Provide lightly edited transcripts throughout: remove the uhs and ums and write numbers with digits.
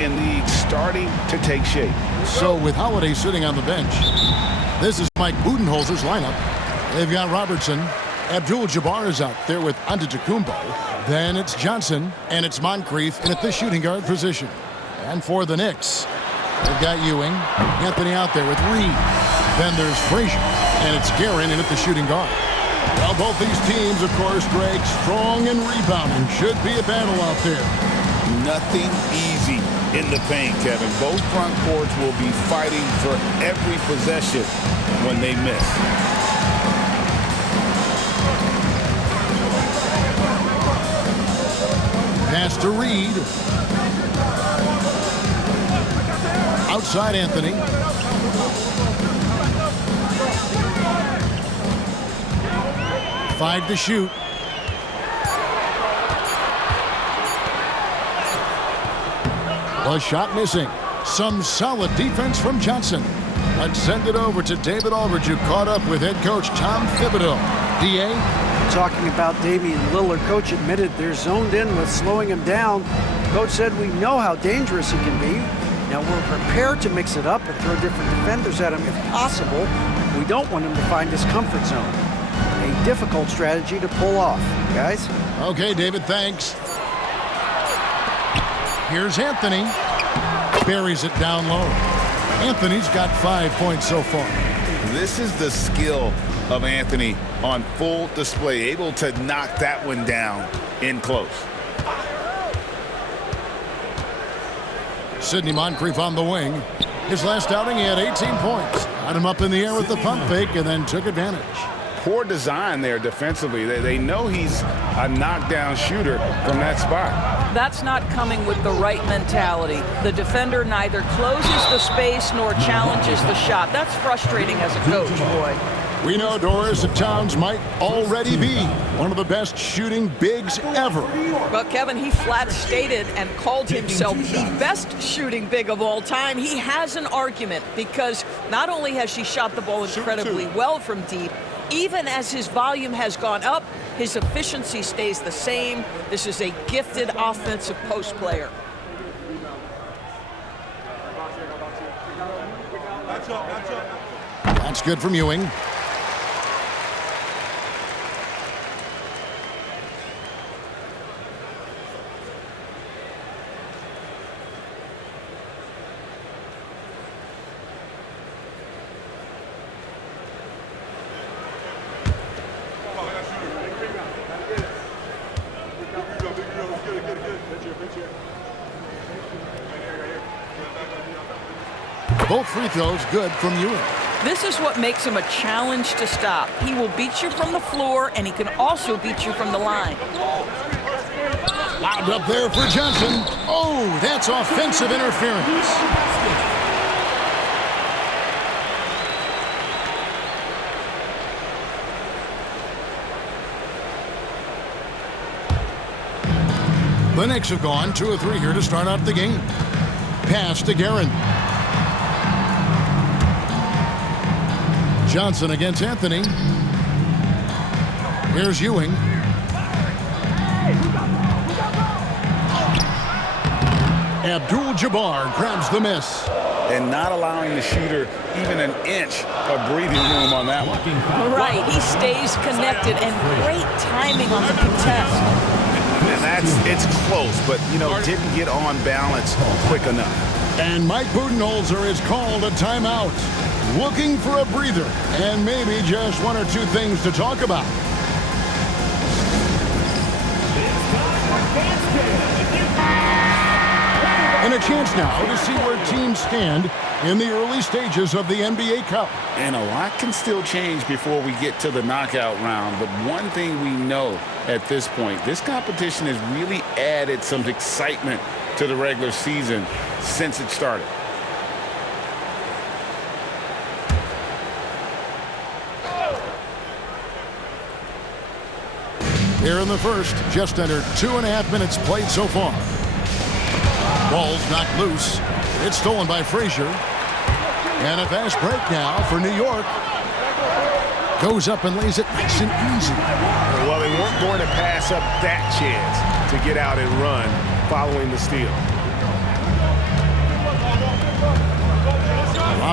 in league starting to take shape. So with Holiday sitting on the bench, this is Mike Budenholzer's lineup. They've got Robertson. Abdul-Jabbar is out there with Antetokounmpo. Then it's Johnson, and it's Moncrief in at the shooting guard position. And for the Knicks, they've got Ewing, Anthony out there with Reed. Then there's Frazier, and it's Guerin in at the shooting guard. Well, both these teams, of course, Greg, strong and rebounding. Should be a battle out there. Nothing easy in the paint, Kevin. Both front courts will be fighting for every possession when they miss. Pass to Reed. Outside Anthony. Five to shoot. The shot missing. Some solid defense from Johnson. Let's send it over to David Aldridge, who caught up with head coach Tom Thibodeau. D.A.? Talking about Damian Lillard, coach admitted they're zoned in with slowing him down. Coach said we know how dangerous he can be. Now we're prepared to mix it up and throw different defenders at him if possible. We don't want him to find his comfort zone. A difficult strategy to pull off, guys. Okay, David, thanks. Here's Anthony. Buries it down low. Anthony's got 5 points so far. This is the skill of Anthony on full display, able to knock that one down in close. Sidney Moncrief on the wing. His last outing, he had 18 points. Got him up in the air with the pump fake and then took advantage. Poor design there defensively. They know he's a knockdown shooter from that spot. That's not coming with the right mentality. The defender neither closes the space nor challenges the shot. That's frustrating as a coach, boy. We know, Doris, that Towns might already be one of the best shooting bigs ever. But Kevin, he flat stated and called himself the best shooting big of all time. He has an argument because not only has he shot the ball incredibly well from deep, even as his volume has gone up, his efficiency stays the same. This is a gifted offensive post player. That's good from Ewing. Both free throws good from Ewing. This is what makes him a challenge to stop. He will beat you from the floor, and he can also beat you from the line. Lobbed up there for Johnson. Oh, that's offensive interference. The Knicks have gone 2 of 3 here to start out the game. Pass to Guerin. Johnson against Anthony. Here's Ewing. Abdul-Jabbar grabs the miss. And not allowing the shooter even an inch of breathing room on that one. Right, he stays connected, and great timing on the contest. And it's close, but, didn't get on balance quick enough. And Mike Budenholzer is called a timeout. Looking for a breather and maybe just 1 or 2 things to talk about. And a chance now to see where teams stand in the early stages of the NBA Cup. And a lot can still change before we get to the knockout round. But one thing we know at this point, this competition has really added some excitement to the regular season since it started. Here in the first, just under 2.5 minutes played so far. Ball's knocked loose. It's stolen by Frazier. And a fast break now for New York. Goes up and lays it nice and easy. Well, they weren't going to pass up that chance to get out and run following the steal.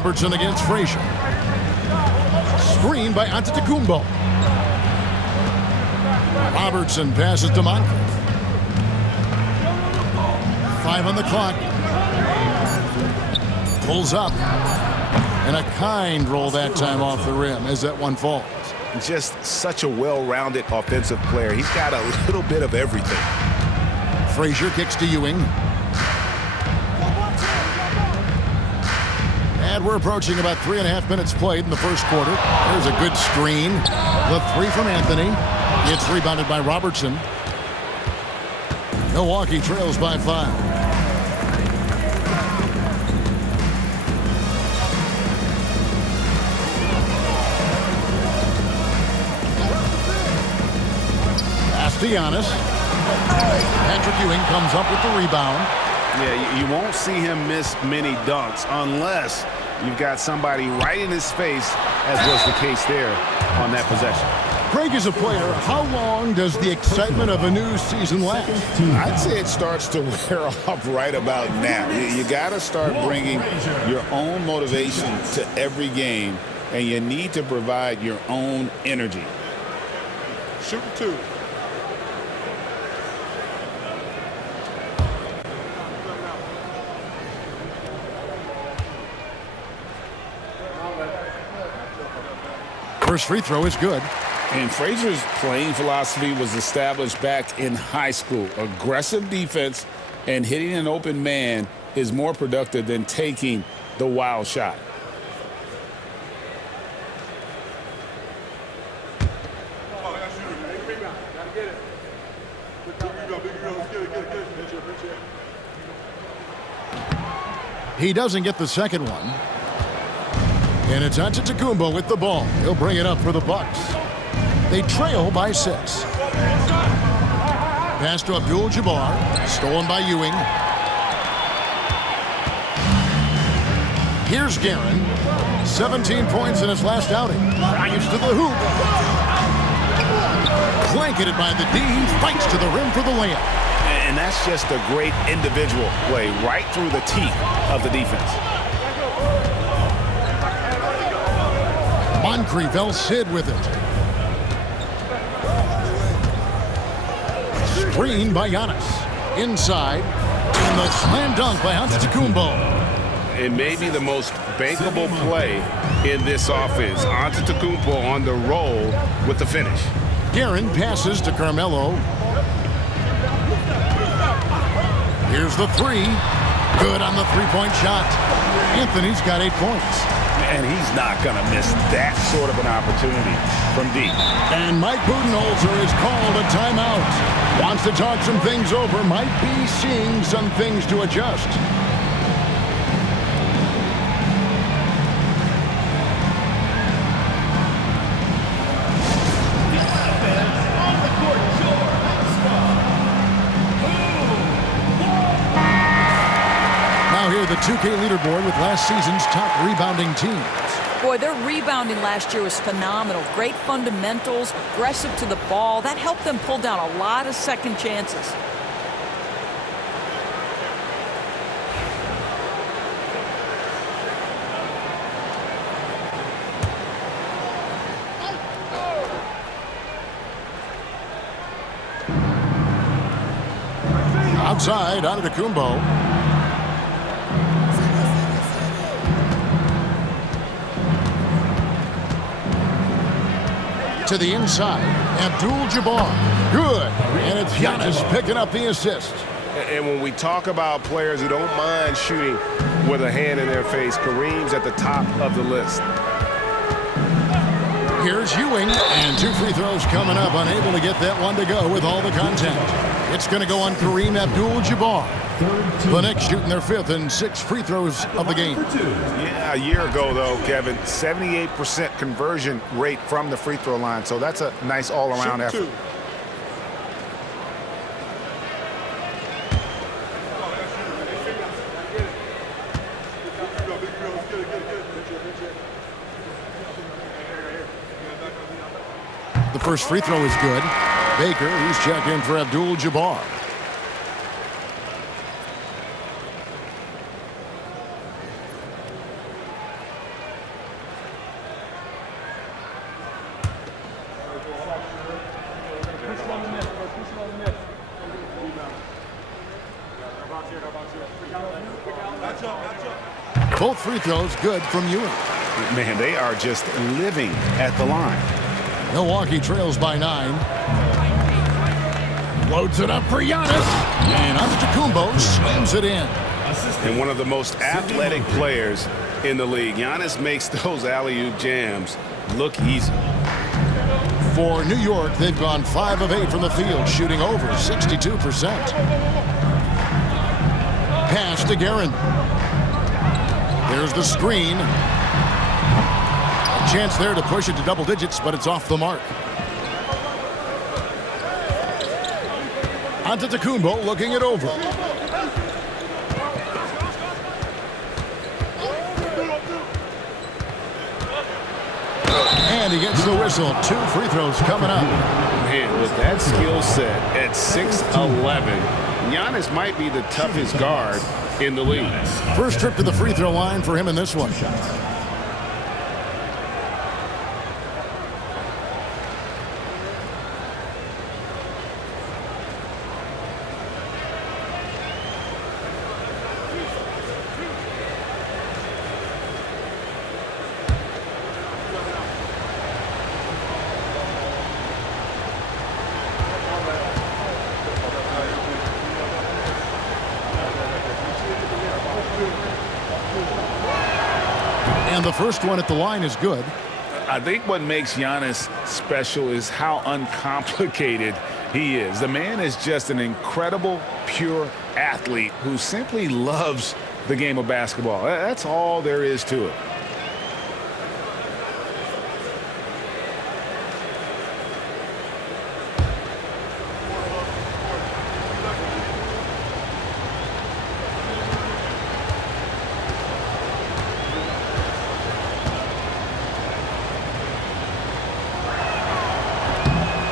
Robertson against Frazier. Screen by Antetokounmpo. Robertson passes to Moncrief. 5 on the clock. Pulls up. And a kind roll that time off the rim as that one falls. Just such a well-rounded offensive player. He's got a little bit of everything. Frazier kicks to Ewing. And we're approaching about 3.5 minutes played in the first quarter. There's a good screen. The three from Anthony. It's rebounded by Robertson. Milwaukee trails by 5. Giannis. Patrick Ewing comes up with the rebound. Yeah, you won't see him miss many dunks unless you've got somebody right in his face, as was the case there on that possession. Craig is a player. How long does the excitement of a new season last? I'd say it starts to wear off right about now. You got to start bringing your own motivation to every game, and you need to provide your own energy. Shoot 2. First free throw is good. And Frazier's playing philosophy was established back in high school. Aggressive defense and hitting an open man is more productive than taking the wild shot. He doesn't get the second one. And it's Antetokounmpo with the ball. He'll bring it up for the Bucks. They trail by 6. Pass to Abdul-Jabbar. Stolen by Ewing. Here's Guerin. 17 points in his last outing. Drives to the hoop. Blanketed by the D. Fights to the rim for the layup. And that's just a great individual play right through the teeth of the defense. Moncrief Sid with it. Screen by Giannis. Inside. And the slam dunk by Antetokounmpo. It may be the most bankable play in this offense. Antetokounmpo on the roll with the finish. Guerin passes to Carmelo. Here's the three. Good on the three-point shot. Anthony's got 8 points. And he's not going to miss that sort of an opportunity from deep. And Mike Budenholzer is called a timeout. Wants to talk some things over. Might be seeing some things to adjust. Now here the 2K leaderboard with last season's top rebounding teams. Boy, their rebounding last year was phenomenal. Great fundamentals, aggressive to the ball. That helped them pull down a lot of second chances. Outside, Antetokounmpo. To the inside, Abdul-Jabbar. Good. And it's Giannis picking up the assist. And when we talk about players who don't mind shooting with a hand in their face, Kareem's at the top of the list. Here's Ewing, and 2 free throws coming up, unable to get that one to go with all the contact. It's going to go on Kareem Abdul-Jabbar. The Knicks shooting their 5th and 6th free throws of the game. Yeah, a year ago, though, Kevin, 78% conversion rate from the free throw line. So that's a nice all-around effort. The first free throw is good. Baker, he's checked in for Abdul-Jabbar. Both free throws good from Ewing. Man, they are just living at the line. Milwaukee trails by 9. Loads it up for Giannis. And Antetokounmpo slams it in. And one of the most athletic players in the league. Giannis makes those alley-oop jams look easy. For New York, they've gone 5 of 8 from the field, shooting over 62%. Pass to Guerin. There's the screen. A chance there to push it to double digits, but it's off the mark. Antetokounmpo looking it over. And he gets the whistle. 2 free throws coming up. Man, with that skill set at 6'11", Giannis might be the toughest guard in the league. First trip to the free throw line for him in this one. And the first one at the line is good. I think what makes Giannis special is how uncomplicated he is. The man is just an incredible, pure athlete who simply loves the game of basketball. That's all there is to it.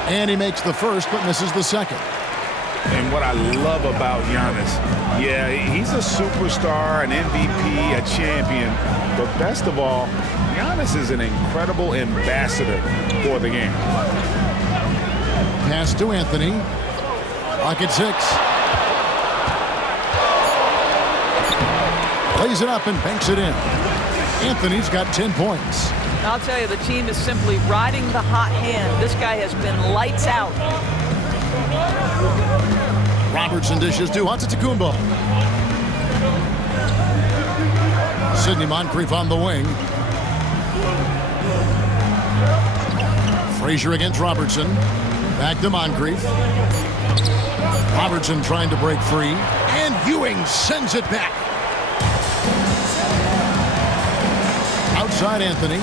And he makes the first, but misses the second. And what I love about Giannis, yeah, he's a superstar, an MVP, a champion. But best of all, Giannis is an incredible ambassador for the game. Pass to Anthony. Pocket 6. Plays it up and banks it in. Anthony's got 10 points. I'll tell you, the team is simply riding the hot hand. This guy has been lights out. Robertson dishes to Antetokounmpo. Sidney Moncrief on the wing. Frazier against Robertson. Back to Moncrief. Robertson trying to break free. And Ewing sends it back. Outside Anthony.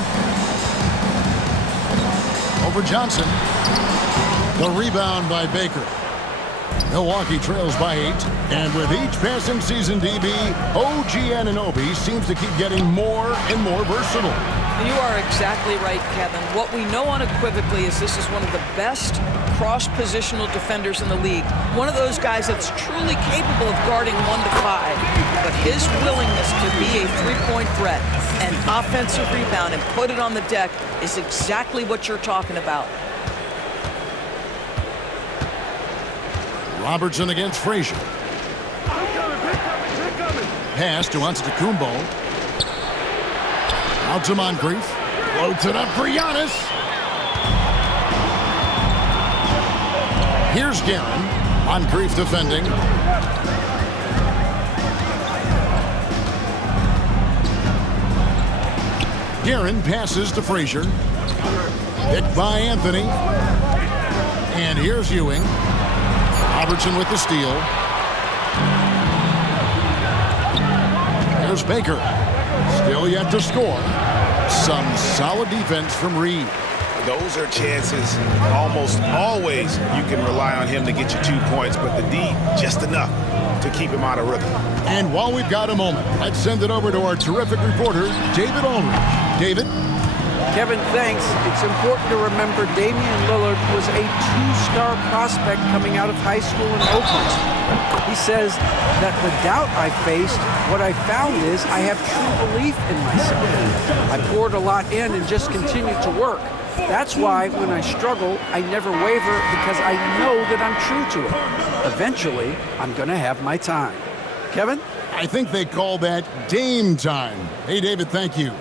Over Johnson. The rebound by Baker. Milwaukee trails by 8. And with each passing season, DB, OG Anunoby seems to keep getting more and more versatile. You are exactly right, Kevin. What we know unequivocally is this is one of the best cross-positional defenders in the league. One of those guys that's truly capable of guarding 1 to 5. But his willingness to be a three-point threat and offensive rebound and put it on the deck is exactly what you're talking about. Robertson against Frazier. Pass to Antetokounmpo. Out to Moncrief. Floats it up for Giannis. Here's Guerin. Moncrief defending. Guerin passes to Frazier. Picked by Anthony. And here's Ewing. Robertson with the steal. There's Baker. Still yet to score. Some solid defense from Reed. Those are chances almost always you can rely on him to get you 2 points, but the D just enough to keep him out of rhythm. And while we've got a moment, let's send it over to our terrific reporter, David Ulrich. David? Kevin, thanks. It's important to remember Damian Lillard was a 2-star prospect coming out of high school in Oakland. He says that the doubt I faced, what I found is I have true belief in myself. I poured a lot in and just continued to work. That's why when I struggle, I never waver because I know that I'm true to it. Eventually, I'm going to have my time. Kevin? I think they call that game time. Hey, David, thank you.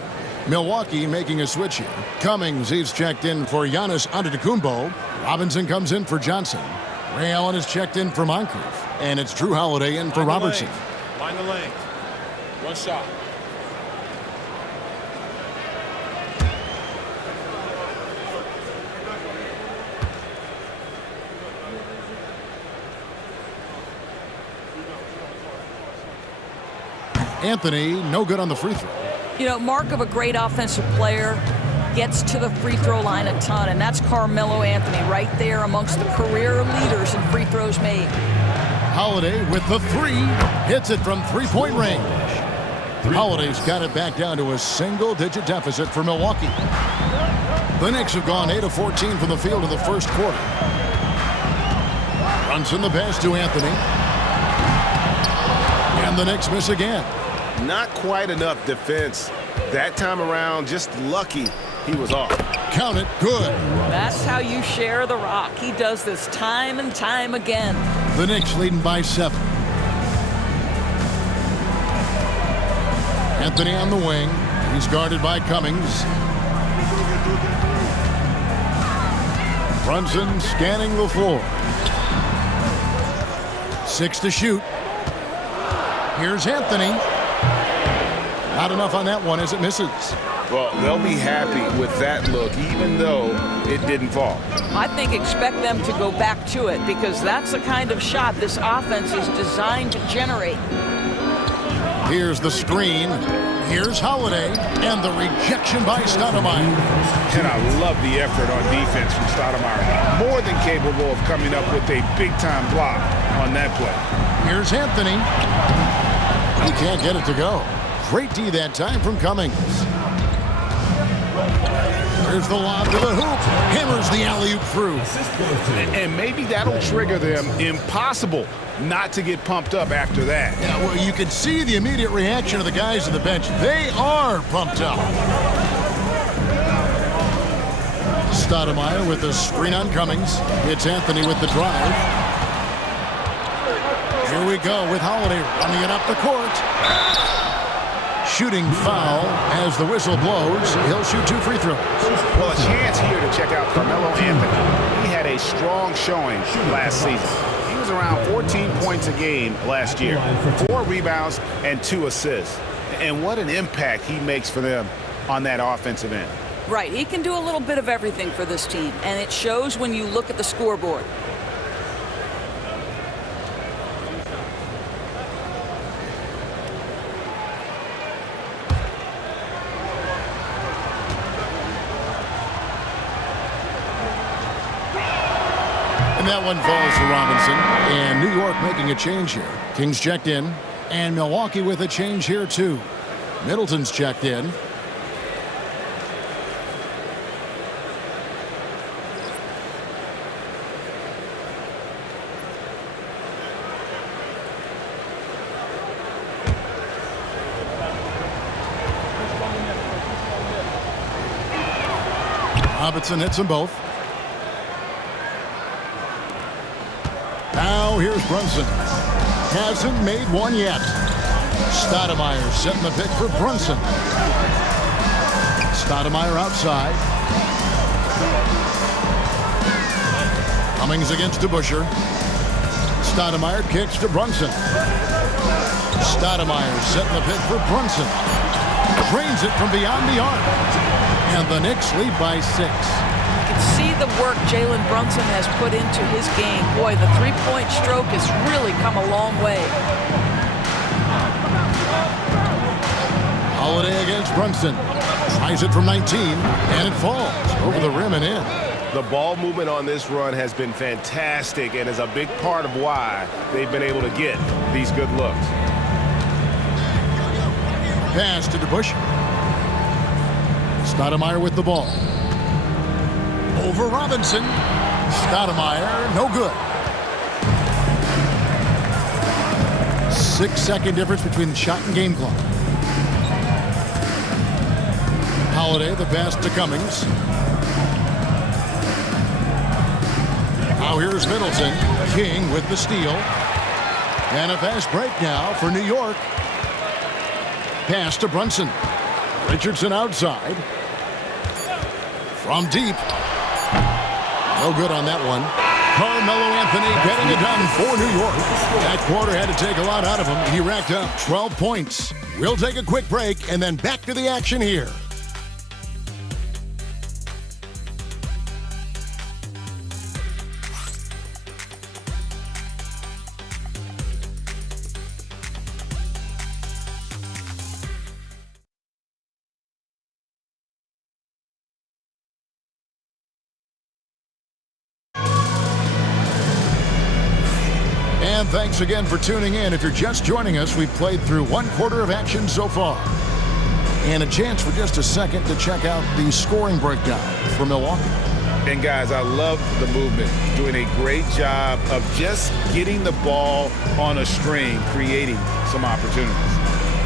Milwaukee making a switch here. Cummings, he's checked in for Giannis Antetokounmpo. Robinson comes in for Johnson. Ray Allen is checked in for Moncrief. And it's Drew Holiday in for Robertson. Line the lane. One shot. Anthony, no good on the free throw. You know, mark of a great offensive player, gets to the free throw line a ton, and that's Carmelo Anthony right there amongst the career leaders in free throws made. Holiday with the three, hits it from three-point range. Holiday's got it back down to a single-digit deficit for Milwaukee. The Knicks have gone 8 of 14 from the field in the first quarter. Brunson the pass to Anthony. And the Knicks miss again. Not quite enough defense. That time around, just lucky he was off. Count it, good. That's how you share the rock. He does this time and time again. The Knicks leading by 7. Anthony on the wing. He's guarded by Cummings. Brunson scanning the floor. 6 to shoot. Here's Anthony. Not enough on that one as it misses. Well, they'll be happy with that look, even though it didn't fall. I think expect them to go back to it because that's the kind of shot this offense is designed to generate. Here's the screen. Here's Holiday. And the rejection by Stoudemire. And I love the effort on defense from Stoudemire. More than capable of coming up with a big-time block on that play. Here's Anthony. He can't get it to go. Great D that time from Cummings. There's the lob to the hoop. Hammers the alley-oop through. And maybe that'll trigger them. Impossible not to get pumped up after that. Yeah, well, you can see the immediate reaction of the guys on the bench. They are pumped up. Stoudemire with the screen on Cummings. It's Anthony with the drive. Here we go with Holiday running it up the court. Shooting foul as the whistle blows. He'll shoot 2 free throws. Well, a chance here to check out Carmelo Anthony. He had a strong showing last season. He was around 14 points a game last year, 4 rebounds and 2 assists. And what an impact he makes for them on that offensive end. Right, he can do a little bit of everything for this team, and it shows when you look at the scoreboard. And that one falls to Robinson. And New York making a change here. Kings checked in. And Milwaukee with a change here, too. Middleton's checked in. Robinson hits them both. Now here's Brunson. Hasn't made one yet. Stoudemire setting the pick for Brunson. Stoudemire outside. Cummings against DeBusschere. Stoudemire kicks to Brunson. Stoudemire setting the pick for Brunson. Drains it from beyond the arc. And the Knicks lead by 6. You can see the work Jalen Brunson has put into his game. Boy, the three-point stroke has really come a long way. Holiday against Brunson. Tries it from 19, and it falls over the rim and in. The ball movement on this run has been fantastic and is a big part of why they've been able to get these good looks. Pass to DeBusschere. Stoudemire with the ball. Over Robinson. Stoudemire, no good. 6-second difference between the shot and game clock. Holiday, the pass to Cummings. Now here's Middleton. King with the steal. And a fast break now for New York. pass to Brunson. Richardson outside. From deep. No good on that one. Carmelo Anthony getting it done for New York. That quarter had to take a lot out of him. He racked up 12 points. We'll take a quick break and then back to the action here. And thanks again for tuning in. If you're just joining us, we've played through one quarter of action so far. And a chance for just a second to check out the scoring breakdown for Milwaukee. And guys, I love the movement. Doing a great job of just getting the ball on a string, creating some opportunities.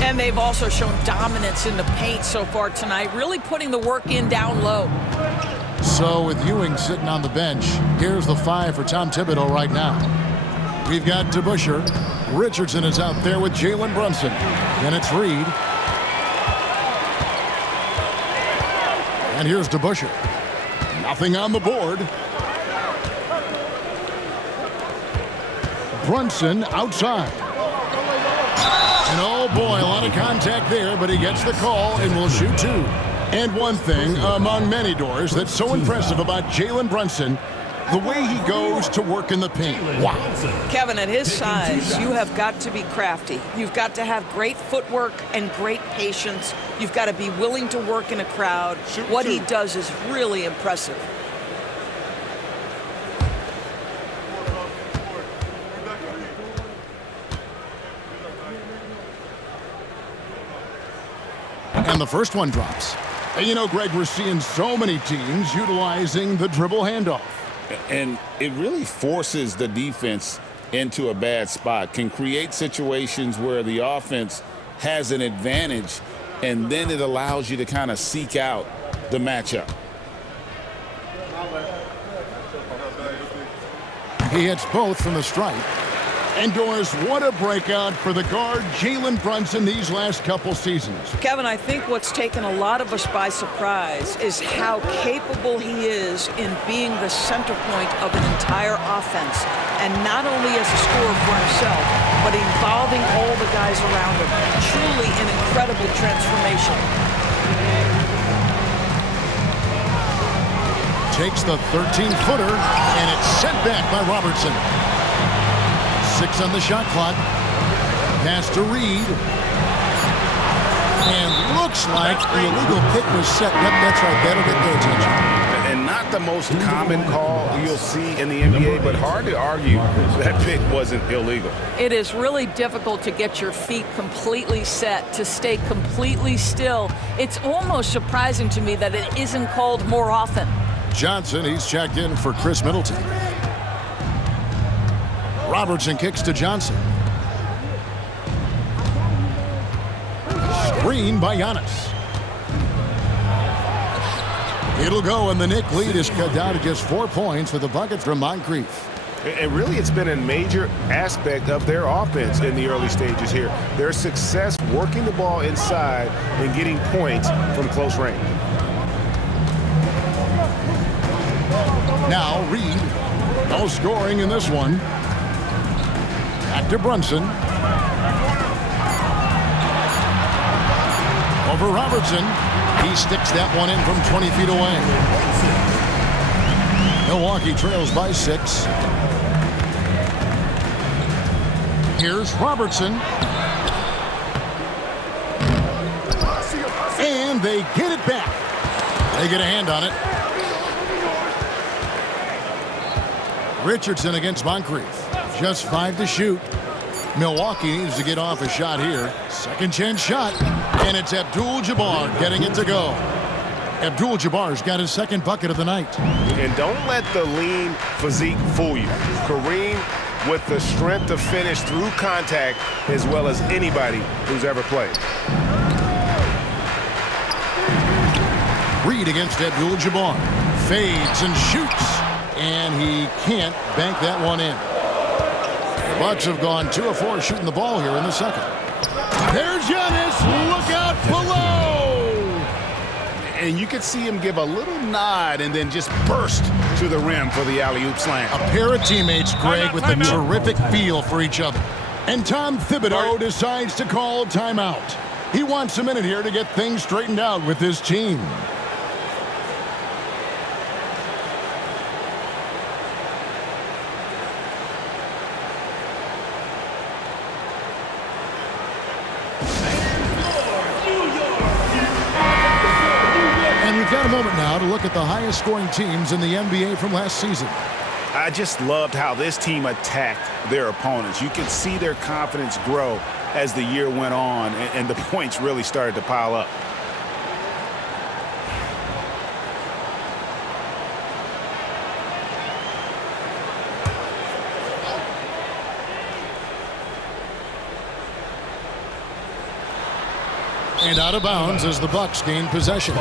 And they've also shown dominance in the paint so far tonight, really putting the work in down low. So with Ewing sitting on the bench, here's the 5 for Tom Thibodeau right now. We've got DeBusschere. Richardson is out there with Jalen Brunson. And it's Reed. And here's DeBusschere. Nothing on the board. Brunson outside. And oh boy, a lot of contact there, but he gets the call and will shoot 2. And one thing among many doors that's so impressive about Jalen Brunson, the way he goes to work in the paint. Wow. Kevin, at his size, you have got to be crafty. You've got to have great footwork and great patience. You've got to be willing to work in a crowd. What he does is really impressive. And the first one drops. And you know, Greg, we're seeing so many teams utilizing the dribble handoff. And it really forces the defense into a bad spot, can create situations where the offense has an advantage, and then it allows you to kind of seek out the matchup. He hits both from the stripe. And Doris, what a breakout for the guard Jalen Brunson these last couple seasons. Kevin, I think what's taken a lot of us by surprise is how capable he is in being the center point of an entire offense. And not only as a scorer for himself, but involving all the guys around him. Truly an incredible transformation. Takes the 13-footer, and it's sent back by Robertson. 6 on the shot clock. Pass to Reed. And looks like the illegal pick was set. Yep, that's right. That'll get their attention. And not the most common call you'll see in the NBA, but hard to argue that pick wasn't illegal. It is really difficult to get your feet completely set, to stay completely still. It's almost surprising to me that it isn't called more often. Johnson, he's checked in for Chris Middleton. Robertson kicks to Johnson. Screen by Giannis. It'll go, and the Knicks lead is cut down to just 4 points with a bucket from Moncrief. And really, it's been a major aspect of their offense in the early stages here. Their success working the ball inside and getting points from close range. Now Reed. No scoring in this one. Back to Brunson. Over Robertson. He sticks that one in from 20 feet away. Milwaukee trails by 6. Here's Robertson. And they get it back. They get a hand on it. Richardson against Moncrief. Just 5 to shoot. Milwaukee needs to get off a shot here. Second chance shot. And it's Abdul-Jabbar getting it to go. Abdul-Jabbar's got his second bucket of the night. And don't let the lean physique fool you. Kareem with the strength to finish through contact as well as anybody who's ever played. Reed against Abdul-Jabbar. Fades and shoots. And he can't bank that one in. The Bucks have gone 2 of 4 shooting the ball here in the second. There's Giannis. Look out. And you could see him give a little nod and then just burst to the rim for the alley-oop slam. A pair of teammates, Greg, with a terrific feel for each other. And Tom Thibodeau decides to call timeout. He wants a minute here to get things straightened out with his team. And we've got a moment now to look at the highest scoring teams in the NBA from last season. I just loved how this team attacked their opponents. You could see their confidence grow as the year went on, and the points really started to pile up. And out of bounds as the Bucks gain possession.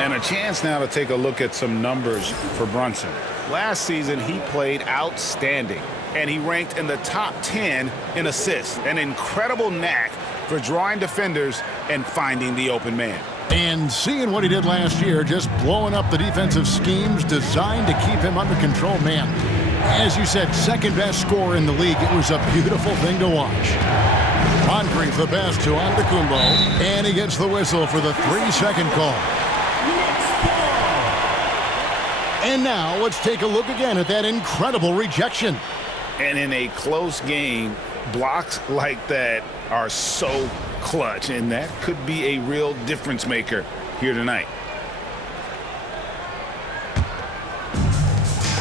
And a chance now to take a look at some numbers for Brunson. Last season, he played outstanding, and he ranked in the top 10 in assists. An incredible knack for drawing defenders and finding the open man. And seeing what he did last year, just blowing up the defensive schemes designed to keep him under control, man. As you said, second best scorer in the league. It was a beautiful thing to watch. Moncrief the pass to Antetokounmpo, and he gets the whistle for the 3-second call. And now let's take a look again at that incredible rejection. And in a close game, blocks like that are so clutch, and that could be a real difference maker here tonight.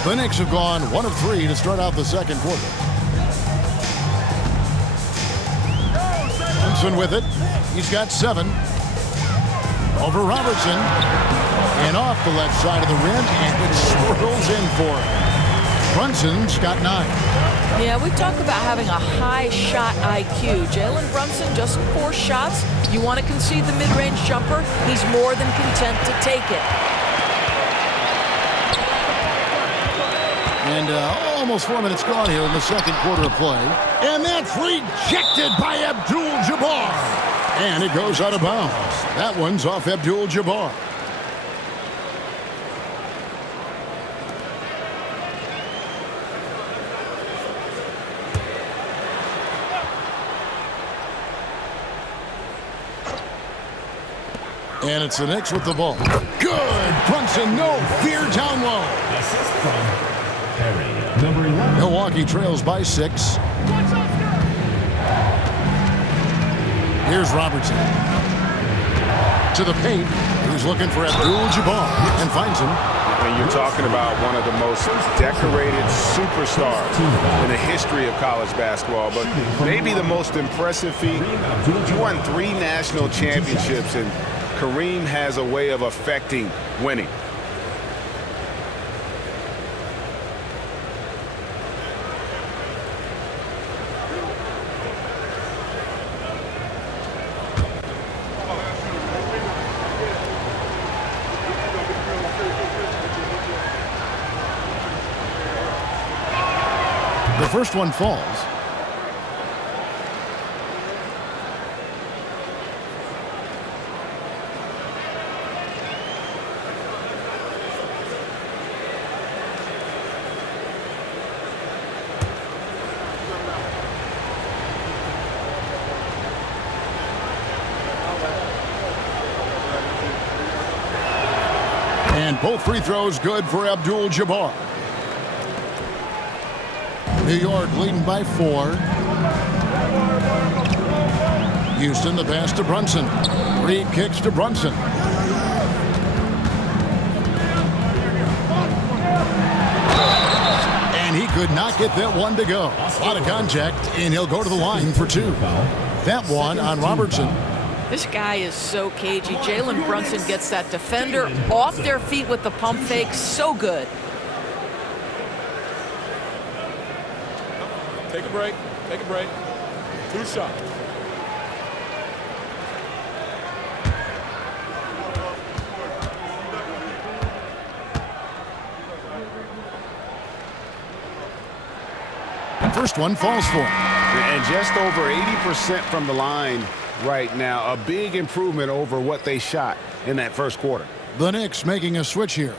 The Knicks have gone 1 of 3 to start out the second quarter. Brunson with it. He's got 7. Over Robertson. And off the left side of the rim, and it swirls in for him. Brunson's got 9. Yeah, we talk about having a high shot IQ. Jalen Brunson, just 4 shots. You want to concede the mid-range jumper, he's more than content to take it. And almost 4 minutes gone here in the second quarter of play. And that's rejected by Abdul-Jabbar. And it goes out of bounds. That one's off Abdul-Jabbar. And it's the Knicks with the ball. Good! Brunson, no fear down low. Milwaukee trails by 6. Here's Robertson. To the paint. He's looking for Abdul-Jabbar and finds him. And you're talking about one of the most decorated superstars in the history of college basketball, but maybe the most impressive feat. He won 3 national championships, and Kareem has a way of affecting winning. The first one falls. And both free throws good for Abdul-Jabbar. New York leading by 4. Houston the pass to Brunson. Reed kicks to Brunson. And he could not get that one to go. A lot of contact, and he'll go to the line for 2. That one on Robertson. This guy is so cagey. Jalen Brunson gets that defender off their feet with the pump fake. So good. Take a break. Take a break. 2 shots. First one falls for him. And And just over 80% from the line right now. A big improvement over what they shot in that first quarter. The Knicks making a switch here.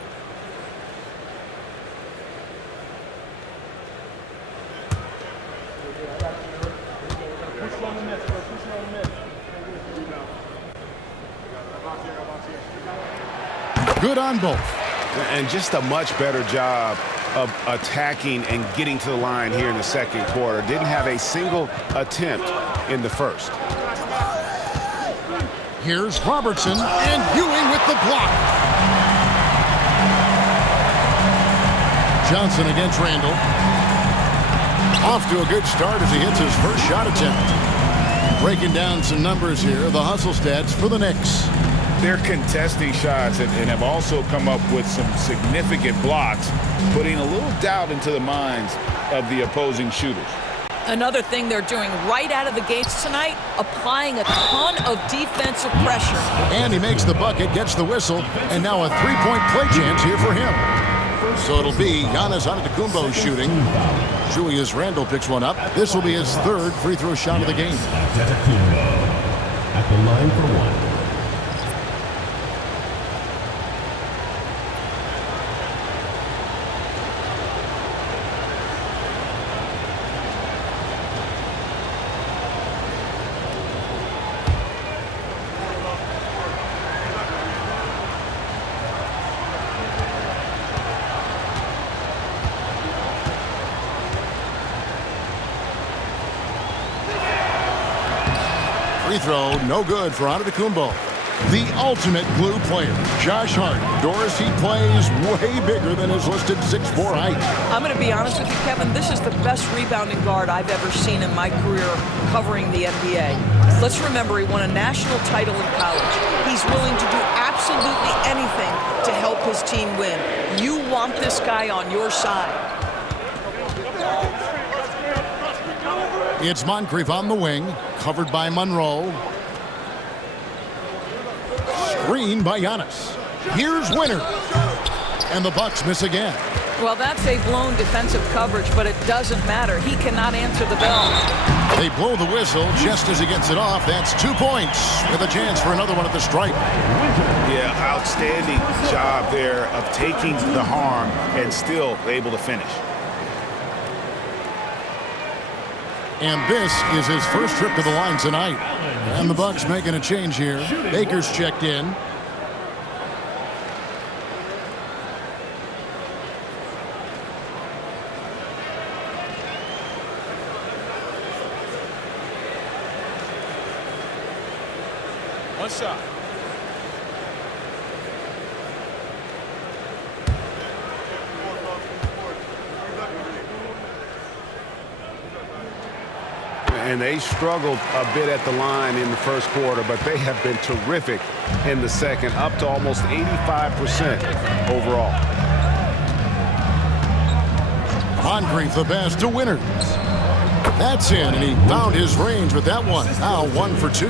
Good on both. And just a much better job of attacking and getting to the line here in the second quarter. Didn't have a single attempt in the first. Here's Robertson and Ewing with the block. Johnson against Randall. Off to a good start as he hits his first shot attempt. Breaking down some numbers here, the hustle stats for the Knicks. They're contesting shots and have also come up with some significant blocks, putting a little doubt into the minds of the opposing shooters. Another thing they're doing right out of the gates tonight, applying a ton of defensive pressure. And he makes the bucket, gets the whistle, and now a three-point play chance here for him. So it'll be Giannis Antetokounmpo shooting. Julius Randle picks one up. This will be his third free throw shot of the game. Antetokounmpo at the line for one. Free throw, no good for Antetokounmpo. The ultimate glue player, Josh Hart. Doris, he plays way bigger than his listed 6'4" height. I'm going to be honest with you, Kevin. This is the best rebounding guard I've ever seen in my career covering the NBA. Let's remember, he won a national title in college. He's willing to do absolutely anything to help his team win. You want this guy on your side. It's Moncrief on the wing, covered by Monroe. Screen by Giannis. Here's Winter. And the Bucks miss again. Well, that's a blown defensive coverage, but it doesn't matter. He cannot answer the bell. They blow the whistle just as he gets it off. That's 2 points with a chance for another one at the stripe. Yeah, outstanding job there of taking the harm and still able to finish. And this is his first trip to the line tonight. And the Bucks making a change here. Baker's checked in. One shot. And they struggled a bit at the line in the first quarter, but they have been terrific in the second, up to almost 85% overall. Moncrief the pass to Winters. That's in, and he found his range with that one. Now 1 for 2.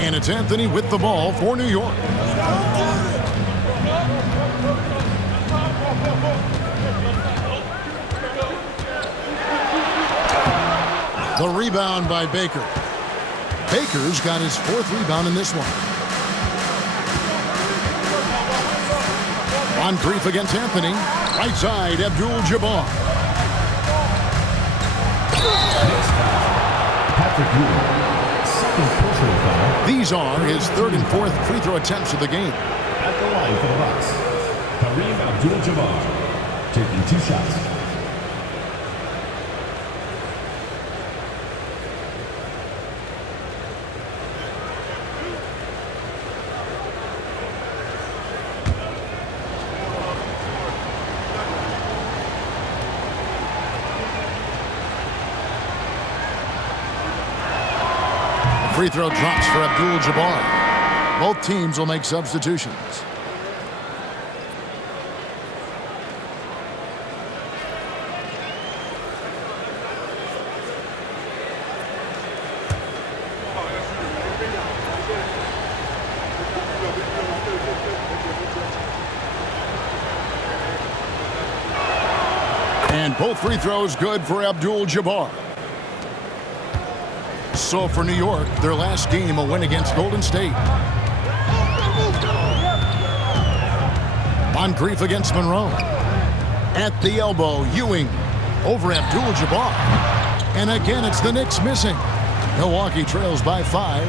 And it's Anthony with the ball for New York. The rebound by Baker. Baker's got his 4th rebound in this one. Moncrief against Anthony. Right side, Abdul-Jabbar. Patrick Ewing, second personal foul. These are his 3rd and 4th free throw attempts of the game. At the line for the Bucks, Kareem Abdul-Jabbar taking 2 shots. Free throw drops for Abdul-Jabbar. Both teams will make substitutions. And both free throws good for Abdul-Jabbar. So for New York, their last game, a win against Golden State. Moncrief against Monroe. At the elbow, Ewing over Abdul-Jabbar. And again, it's the Knicks missing. Milwaukee trails by 5.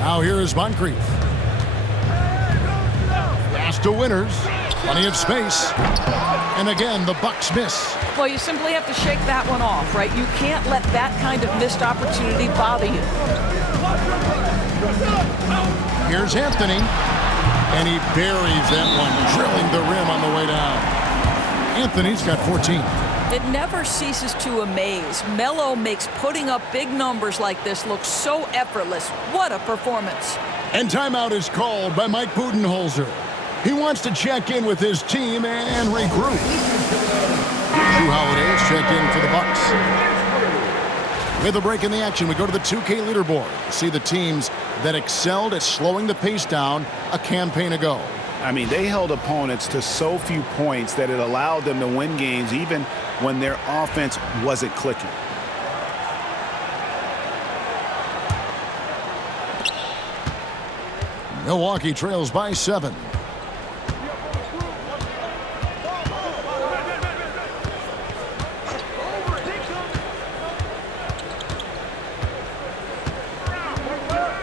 Now here is Moncrief. Pass to Winters. Plenty of space. And again, the Bucks miss. Well, you simply have to shake that one off, right? You can't let that kind of missed opportunity bother you. Here's Anthony. And he buries that one, drilling the rim on the way down. Anthony's got 14. It never ceases to amaze. Melo makes putting up big numbers like this look so effortless. What a performance. And timeout is called by Mike Budenholzer. He wants to check in with his team and regroup. Drew Holiday's checked in for the Bucks. With a break in the action, we go to the 2K leaderboard to see the teams that excelled at slowing the pace down a campaign ago. I mean, they held opponents to so few points that it allowed them to win games even when their offense wasn't clicking. Milwaukee trails by 7.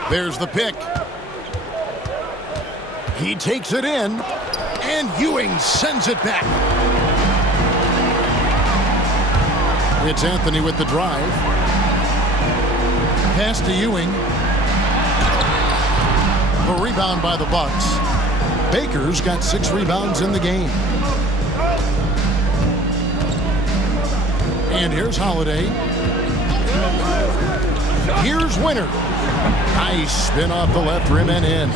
There's the pick. He takes it in, and Ewing sends it back. It's Anthony with the drive. Pass to Ewing. A rebound by the Bucks. Baker's got 6 rebounds in the game. And here's Holiday. Here's Winter. Nice spin off the left rim and in.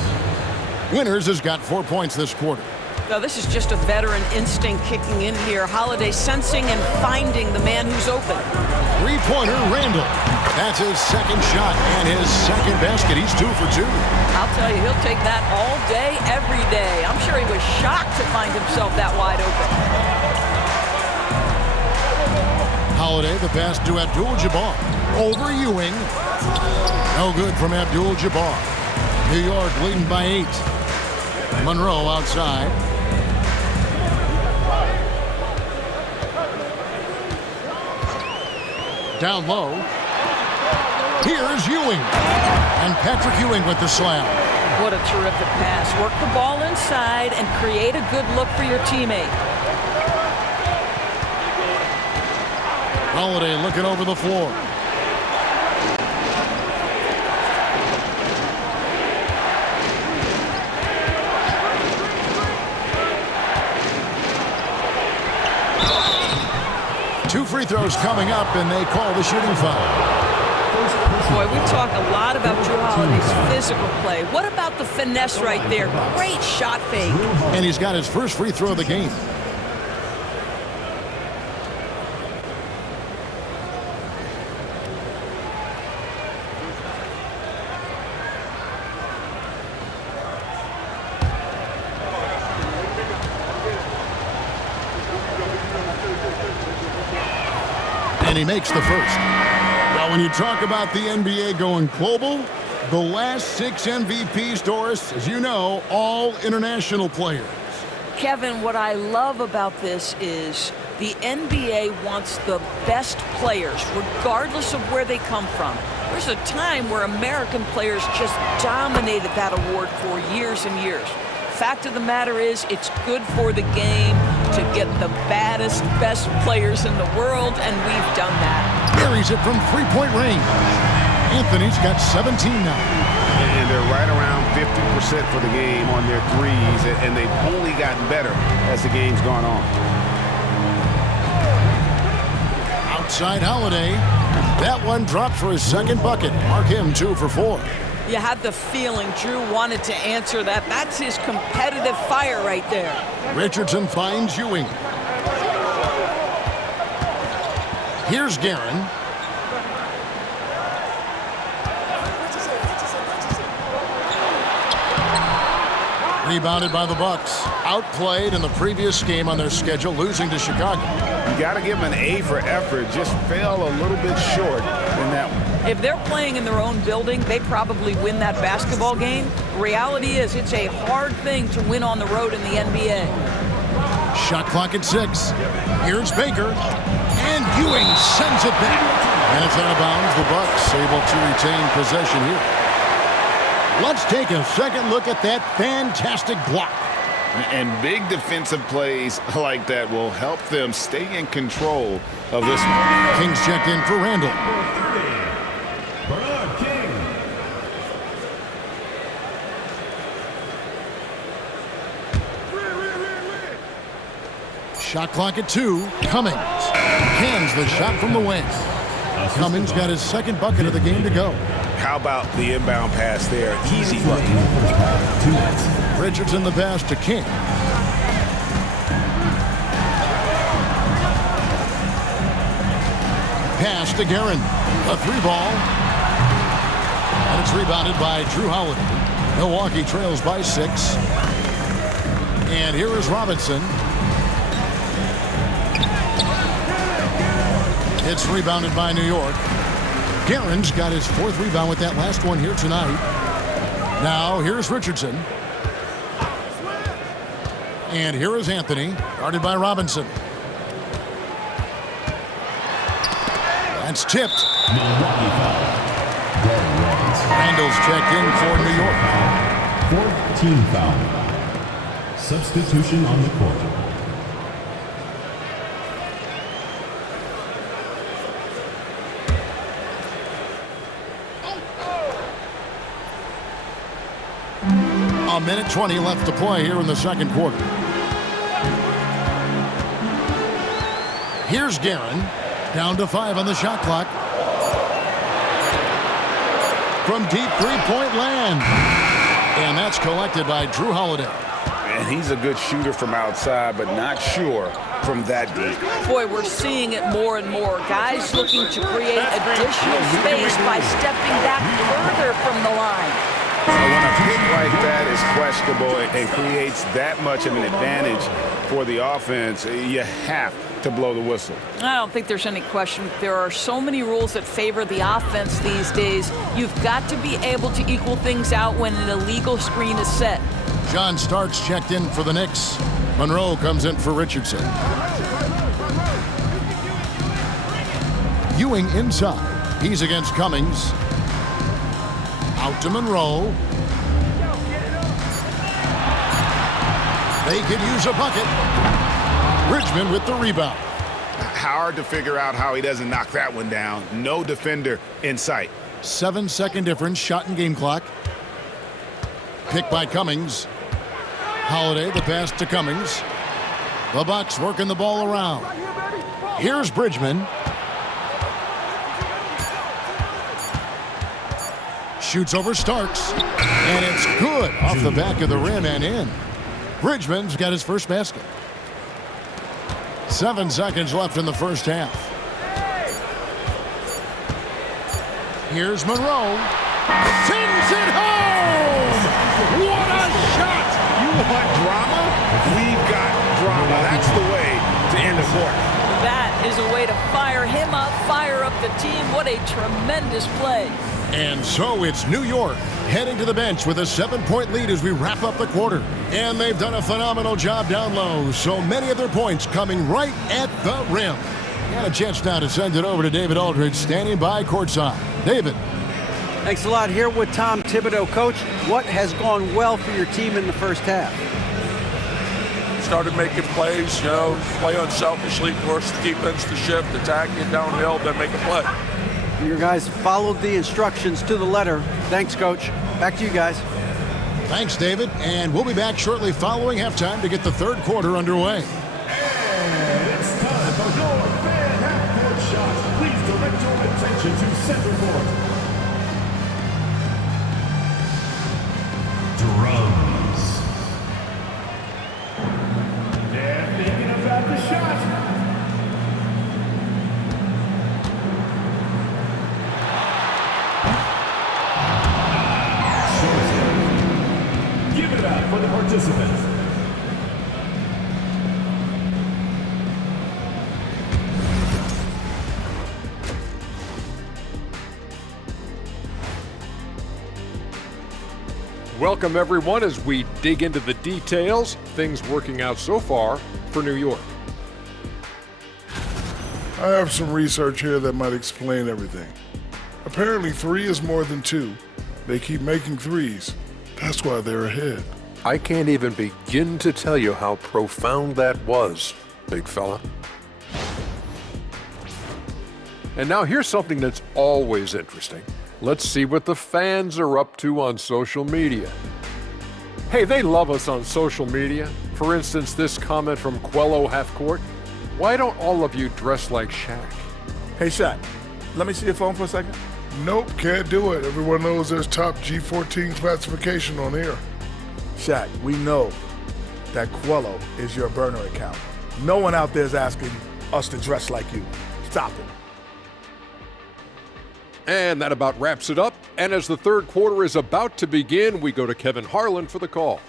Winters has got 4 points this quarter. Now, this is just a veteran instinct kicking in here. Holiday sensing and finding the man who's open. Three-pointer, Randall. That's his second shot and his second basket. He's 2 for 2. I'll tell you, he'll take that all day, every day. I'm sure he was shocked to find himself that wide open. Holiday, the pass to Abdul-Jabbar. Over Ewing. No good from Abdul-Jabbar. New York leading by 8. Monroe outside. Down low. Here's Ewing. And Patrick Ewing with the slam. What a terrific pass. Work the ball inside and create a good look for your teammate. Holiday looking over the floor. Two free throws coming up, and they call the shooting foul. Boy, we talk a lot about Drew Holiday's physical play. What about the finesse right there? Great shot fake. And he's got his first free throw of the game. And he makes the first. Well, when you talk about the NBA going global, the last 6 MVPs, Doris, as you know, all international players. Kevin, what I love about this is the NBA wants the best players, regardless of where they come from. There's a time where American players just dominated that award for years and years. Fact of the matter is, it's good for the game to get the baddest, best players in the world, and we've done that. Buries it from three-point range. Anthony's got 17 now. And they're right around 50% for the game on their threes, and they've only gotten better as the game's gone on. Outside Holiday. That one dropped for his second bucket. Mark him 2 for 4. You had the feeling Drew wanted to answer that. That's his competitive fire right there. Richardson finds Ewing. Here's Guerin. Rebounded by the Bucks. Outplayed in the previous game on their schedule, losing to Chicago. You got to give them an A for effort. Just fell a little bit short in that one. If they're playing in their own building, they probably win that basketball game. Reality is it's a hard thing to win on the road in the NBA. Shot clock at 6. Here's Baker. And Ewing sends it back. And it's out of bounds. The Bucks able to retain possession here. Let's take a second look at that fantastic block. And big defensive plays like that will help them stay in control of this one. Kings checked in for Randall. Shot clock at 2. Cummings cans the shot from the wing. Cummings got his second bucket of the game to go. How about the inbound pass there? Easy bucket. Richardson the pass to King. Pass to Guerin. A 3-ball. And it's rebounded by Drew Holiday. Milwaukee trails by 6. And here is Robinson. It's rebounded by New York. Guerin's got his 4th rebound with that last one here tonight. Now here's Richardson. And here is Anthony, guarded by Robinson. That's tipped. Randall's checked in for New York. 4th team foul. Substitution on the court. A minute 20 left to play here in the second quarter. Here's Guerin. Down to 5 on the shot clock. From deep three-point land. And that's collected by Drew Holiday. And he's a good shooter from outside, but not sure from that deep. Boy, we're seeing it more and more. Guys looking to create additional space by stepping back further from the line. So when a pick like that is questionable and creates that much of an advantage for the offense, you have to blow the whistle. I don't think there's any question. There are so many rules that favor the offense these days. You've got to be able to equal things out when an illegal screen is set. John Starks checked in for the Knicks. Monroe comes in for Richardson. Ewing inside. He's against Cummings. Out to Monroe. They could use a bucket. Bridgman with the rebound. Hard to figure out how he doesn't knock that one down. No defender in sight. 7-second difference, shot and game clock. Picked by Cummings. Holiday, the pass to Cummings. The Bucks working the ball around. Here's Bridgman. Shoots over Starks. And it's good off the back of the rim and in. Bridgman's got his first basket. 7 seconds left in the first half. Here's Monroe. Sends it home! What a shot! You want drama? We've got drama. That's the way to end the quarter. That is a way to fire him up, fire up the team. What a tremendous play. And so it's New York heading to the bench with a 7-point lead as we wrap up the quarter. And they've done a phenomenal job down low. So many of their points coming right at the rim. And a chance now to send it over to David Aldridge standing by courtside. David. Thanks a lot. Here with Tom Thibodeau. Coach, what has gone well for your team in the first half? Started making plays, play unselfishly, force the defense to shift, attack, get downhill, then make a play. Your guys followed the instructions to the letter. Thanks, Coach. Back to you guys. Thanks, David. And we'll be back shortly following halftime to get the third quarter underway. And it's time for your fan half-court shot. Please direct your attention to center court. Drums. They're thinking about the shot. Give it up for the participants Welcome, everyone, as we dig into the details. Things working out so far for New York. I have some research here that might explain everything. Apparently 3 is more than 2. They keep making threes. That's why they're ahead. I can't even begin to tell you how profound that was, big fella. And now here's something that's always interesting. Let's see what the fans are up to on social media. Hey, they love us on social media. For instance, this comment from Quello Half Court. Why don't all of you dress like Shaq? Hey, Shaq, let me see your phone for a second. Nope, can't do it. Everyone knows there's top G14 classification on here. Shaq, we know that Quello is your burner account. No one out there is asking us to dress like you. Stop it. And that about wraps it up. And as the third quarter is about to begin, we go to Kevin Harlan for the call.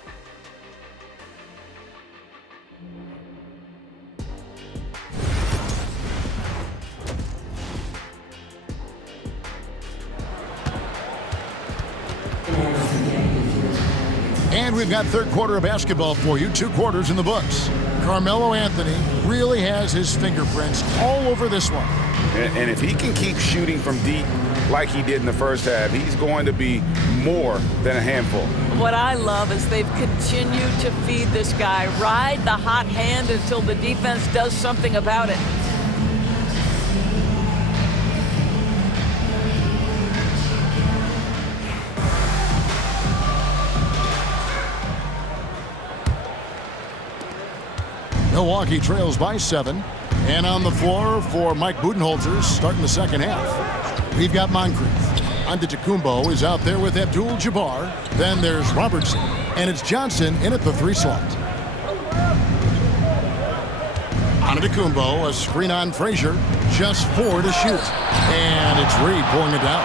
And we've got third quarter of basketball for you. 2 quarters in the books. Carmelo Anthony really has his fingerprints all over this one. And if he can keep shooting from deep like he did in the first half, he's going to be more than a handful. What I love is they've continued to feed this guy, ride the hot hand until the defense does something about it. Milwaukee trails by 7. And on the floor for Mike Budenholzer starting the second half. We've got Moncrief. Antetokounmpo is out there with Abdul-Jabbar. Then there's Robertson. And it's Johnson in at the 3 slot. Antetokounmpo, a screen on Frazier. Just 4 to shoot. And it's Reed pulling it down.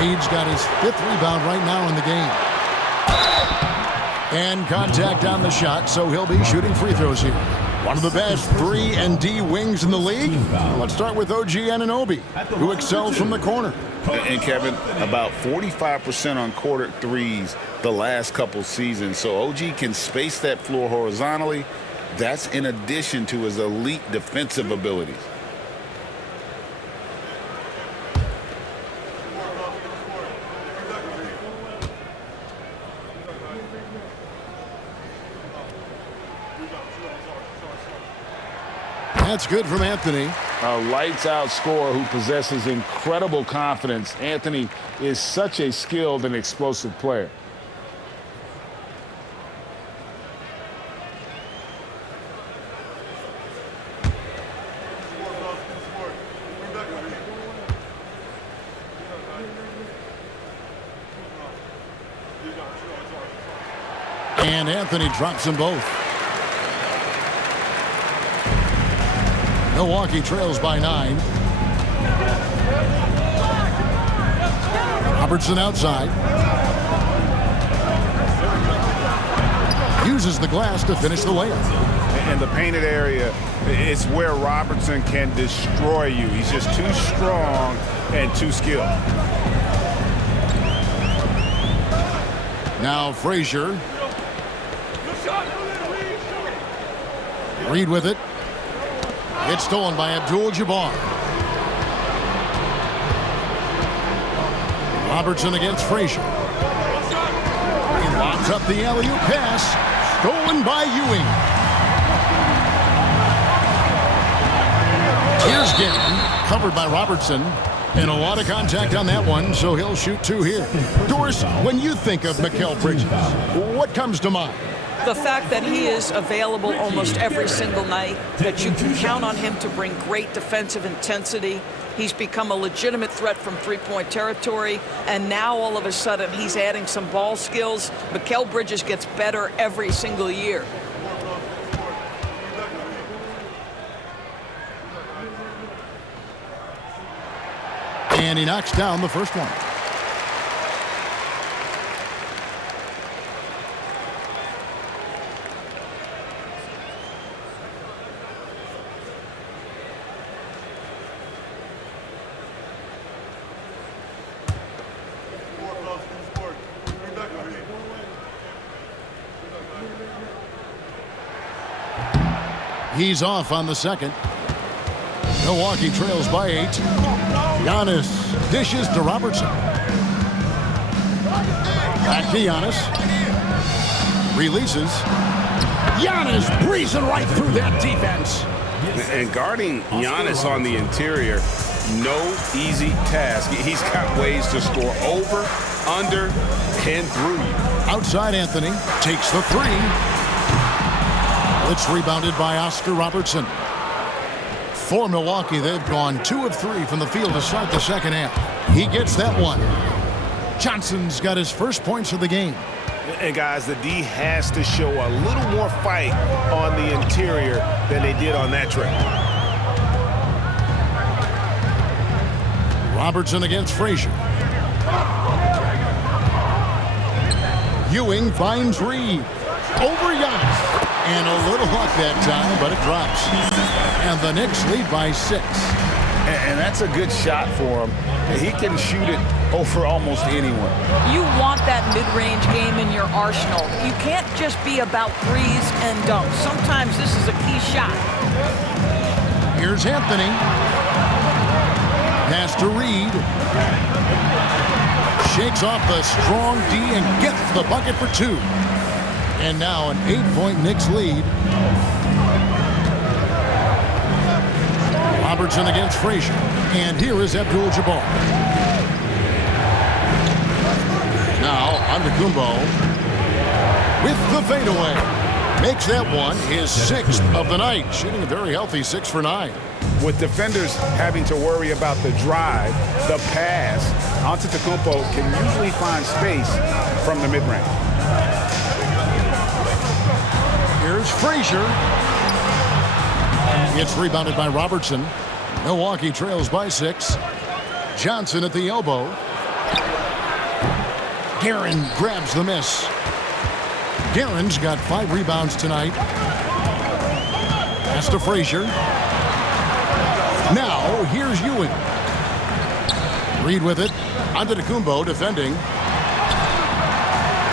Reed's got his 5th rebound right now in the game. And contact on the shot, so he'll be shooting free throws here. One of the best 3 and D wings in the league. Let's start with OG Anunoby, who excels from the corner. And Kevin, about 45% on quarter threes the last couple seasons. So OG can space that floor horizontally. That's in addition to his elite defensive abilities. That's good from Anthony. A lights-out scorer who possesses incredible confidence. Anthony is such a skilled and explosive player. And Anthony drops them both. Milwaukee trails by 9. Robertson outside. Uses the glass to finish the layup. In the painted area, it's where Robertson can destroy you. He's just too strong and too skilled. Now Frazier. Reed with it. It's stolen by Abdul-Jabbar. Robertson against Frazier. He lobs up the alley-oop pass. Stolen by Ewing. Here's Ginn, covered by Robertson. And a lot of contact on that one, so he'll shoot 2 here. Doris, when you think of Mikal Bridges, what comes to mind? The fact that he is available almost every single night, that you can count on him to bring great defensive intensity. He's become a legitimate threat from three-point territory, and now all of a sudden he's adding some ball skills. Mikal Bridges gets better every single year. And he knocks down the first one. He's off on the second. Milwaukee trails by 8. Giannis dishes to Robertson. Back to Giannis. Releases. Giannis breezing right through that defense. And guarding Giannis on the interior, no easy task. He's got ways to score over, under, and through you. Outside Anthony takes the 3. It's rebounded by Oscar Robertson. For Milwaukee, they've gone 2 of 3 from the field to start the second half. He gets that one. Johnson's got his first points of the game. And guys, the D has to show a little more fight on the interior than they did on that trip. Robertson against Frazier. Ewing finds Reed. Over Giannis. And a little luck that time, but it drops. And the Knicks lead by 6. And that's a good shot for him. He can shoot it over almost anyone. You want that mid-range game in your arsenal. You can't just be about threes and dunks. Sometimes this is a key shot. Here's Anthony. Pass to Reed. Shakes off the strong D and gets the bucket for 2. And now an 8-point Knicks lead. Robertson against Frazier. And here is Abdul-Jabbar. Now Antetokounmpo with the fadeaway. Makes that one his 6th of the night. Shooting a very healthy 6 for 9. With defenders having to worry about the drive, the pass, Antetokounmpo can usually find space from the mid-range. Here's Frazier. It's rebounded by Robertson. Milwaukee trails by 6. Johnson at the elbow. Guerin grabs the miss. Guerin's got 5 rebounds tonight. Pass to Frazier. Now here's Ewing. Reed with it. Antetokounmpo defending.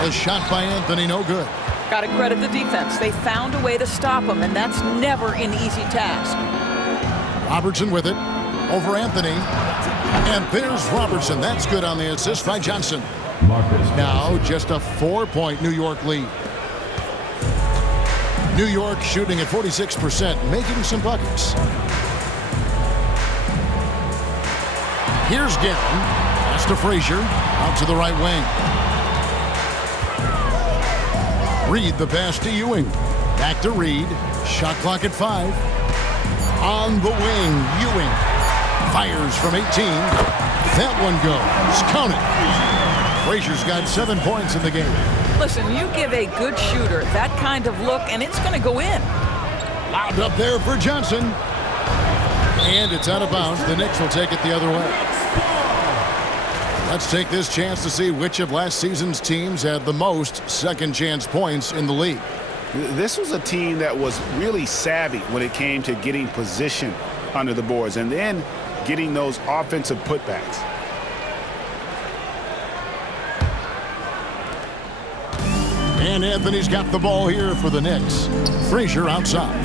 A shot by Anthony, no good. Got to credit the defense. They found a way to stop him, and that's never an easy task. Robertson with it. Over Anthony. And there's Robertson. That's good on the assist by Johnson. Now just a 4-point New York lead. New York shooting at 46%, making some buckets. Here's Guerin. Pass to Frazier. Out to the right wing. Reed the pass to Ewing. Back to Reed. Shot clock at 5. On the wing, Ewing fires from 18. That one goes. Count it. Frazier's got 7 points in the game. Listen, you give a good shooter that kind of look, and it's going to go in. Lobbed up there for Johnson. And it's out of bounds. The Knicks will take it the other way. Let's take this chance to see which of last season's teams had the most second chance points in the league. This was a team that was really savvy when it came to getting position under the boards and then getting those offensive putbacks. And Anthony's got the ball here for the Knicks. Frazier outside.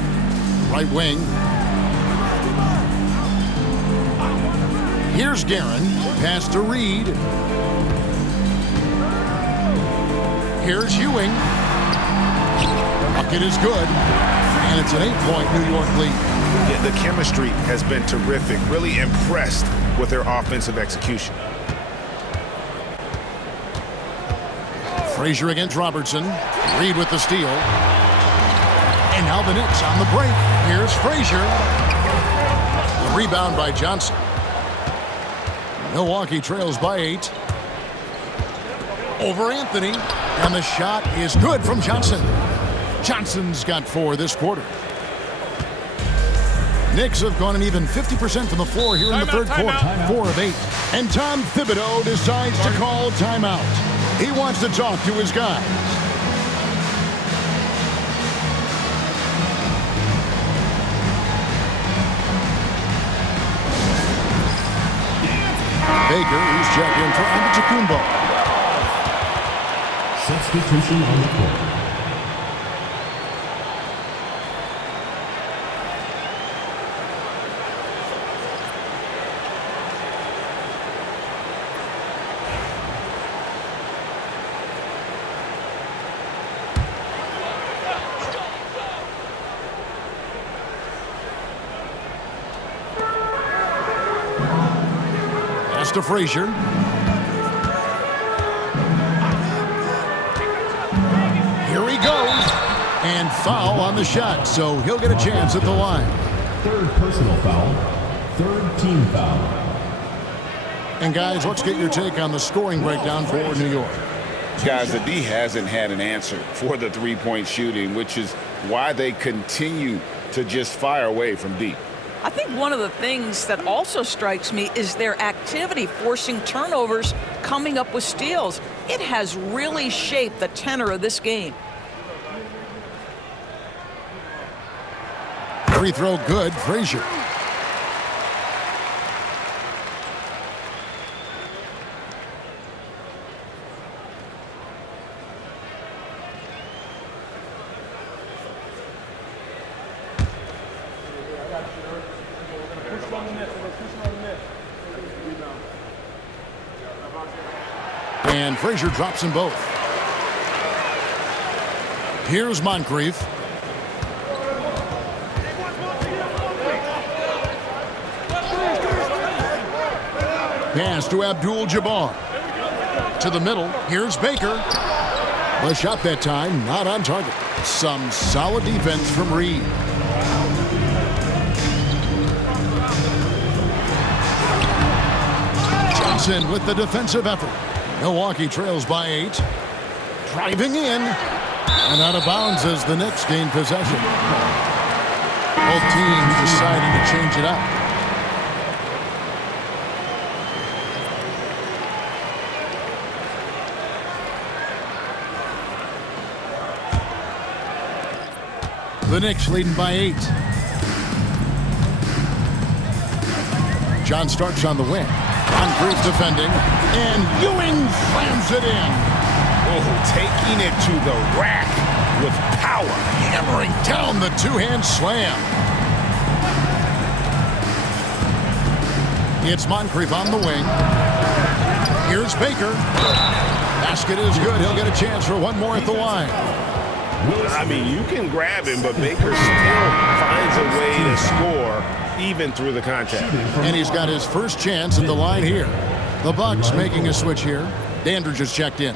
Right wing. Here's Guerin. Pass to Reed. Here's Ewing. Bucket is good. And it's an 8-point New York lead. Yeah, the chemistry has been terrific. Really impressed with their offensive execution. Frazier against Robertson. Reed with the steal. And now the Knicks on the break. Here's Frazier. The rebound by Johnson. Milwaukee trails by 8. Over Anthony. And the shot is good from Johnson. Johnson's got 4 this quarter. Knicks have gone an even 50% from the floor here in the third quarter. 4 of 8. And Tom Thibodeau decides to call timeout. He wants to talk to his guys. Baker, he's checked in for Antetokounmpo. Substitution on the court. pass to Frazier. Here he goes. And foul on the shot, so he'll get a chance at the line. Third personal foul. Third team foul. And guys, let's get your take on the scoring breakdown for New York. Guys, the D hasn't had an answer for the three-point shooting, which is why they continue to just fire away from deep. I think one of the things that also strikes me is their activity, forcing turnovers, coming up with steals. It has really shaped the tenor of this game. Free throw good, Frazier. And Frazier drops them both. Here's Moncrief. Pass to Abdul-Jabbar. To the middle. Here's Baker. The shot that time, not on target. Some solid defense from Reed. Johnson with the defensive effort. Milwaukee trails by 8. Driving in. And out of bounds as the Knicks gain possession. Both teams deciding to change it up. The Knicks leading by 8. John Starks on the wing. Moncrief defending. And Ewing slams it in. Oh, taking it to the rack with power. Hammering down the two-hand slam. It's Moncrief on the wing. Here's Baker. Basket is good. He'll get a chance for one more at the line. I mean, you can grab him, but Baker still finds a way to score even through the contact. And he's got his first chance at the line here. The Bucks making a switch here. Dandridge just checked in.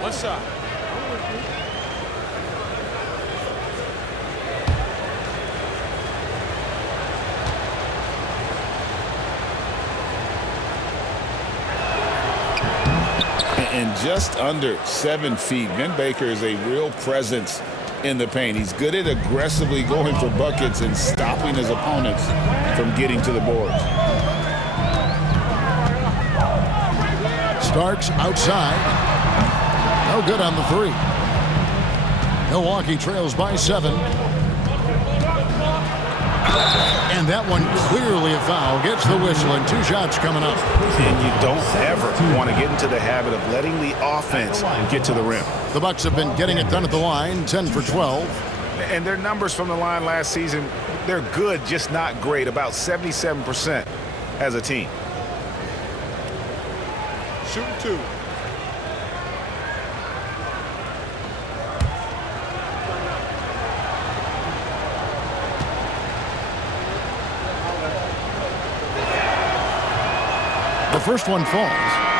What's up? And just under 7 feet, Vin Baker is a real presence in the paint. He's good at aggressively going for buckets and stopping his opponents from getting to the board. Starks outside. No good on the 3. Milwaukee trails by 7. And that one clearly a foul. Gets the whistle and 2 shots coming up. And you don't ever want to get into the habit of letting the offense get to the rim. The Bucks have been getting it done at the line, 10 for 12. And their numbers from the line last season, they're good, just not great. About 77% as a team. Shooting 2. The first one falls.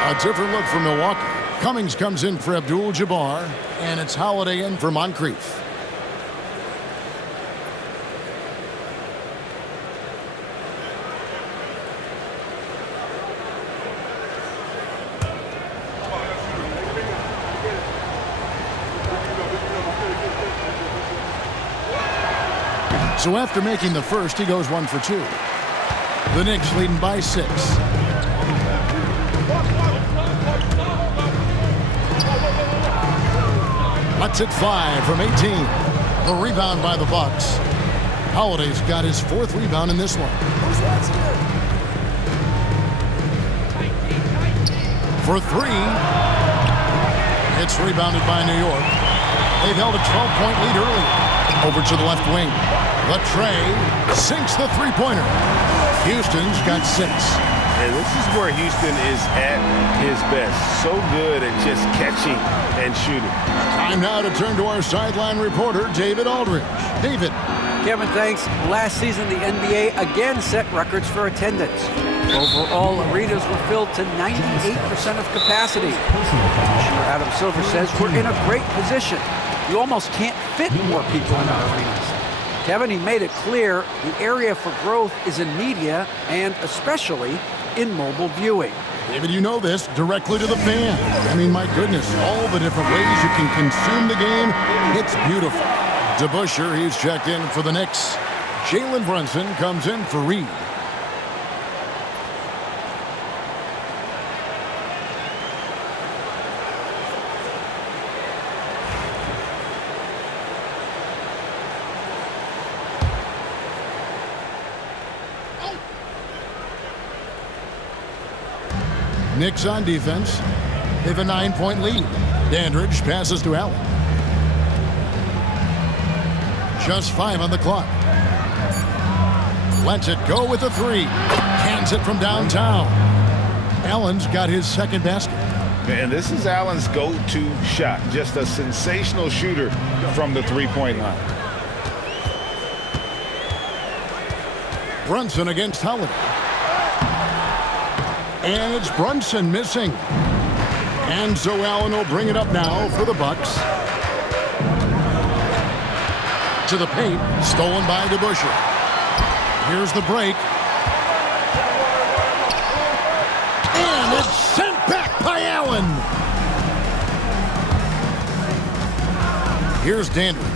A different look for Milwaukee. Cummings comes in for Abdul-Jabbar, and it's Holiday in for Moncrief. So after making the first, he goes 1 for 2. The Knicks leading by 6. Let's it 5 from 18. The rebound by the Bucks. Holiday's got his 4th rebound in this one. For 3. It's rebounded by New York. They've held a 12-point lead early. Over to the left wing. Latrey sinks the three-pointer. Houston's got 6. And this is where Houston is at his best. So good at just catching and shooting. Time now to turn to our sideline reporter, David Aldridge. David. Kevin, thanks. Last season, the NBA again set records for attendance. Overall, arenas were filled to 98% of capacity. Commissioner Adam Silver says we're in a great position. You almost can't fit more people in our arenas. Kevin, he made it clear the area for growth is in media and especially in mobile viewing. David, you know this, directly to the fan. I mean, my goodness, all the different ways you can consume the game, it's beautiful. DeBusschere, he's checked in for the Knicks. Jalen Brunson comes in for Reed. Knicks on defense. They have a 9-point lead. Dandridge passes to Allen. Just 5 on the clock. Lets it go with a 3. Cans it from downtown. Allen's got his second basket. And this is Allen's go-to shot. Just a sensational shooter from the three-point line. Brunson against Holiday. And it's Brunson missing. And so Allen will bring it up now for the Bucks. To the paint, stolen by DeBusschere. Here's the break. And it's sent back by Allen. Here's Dandridge.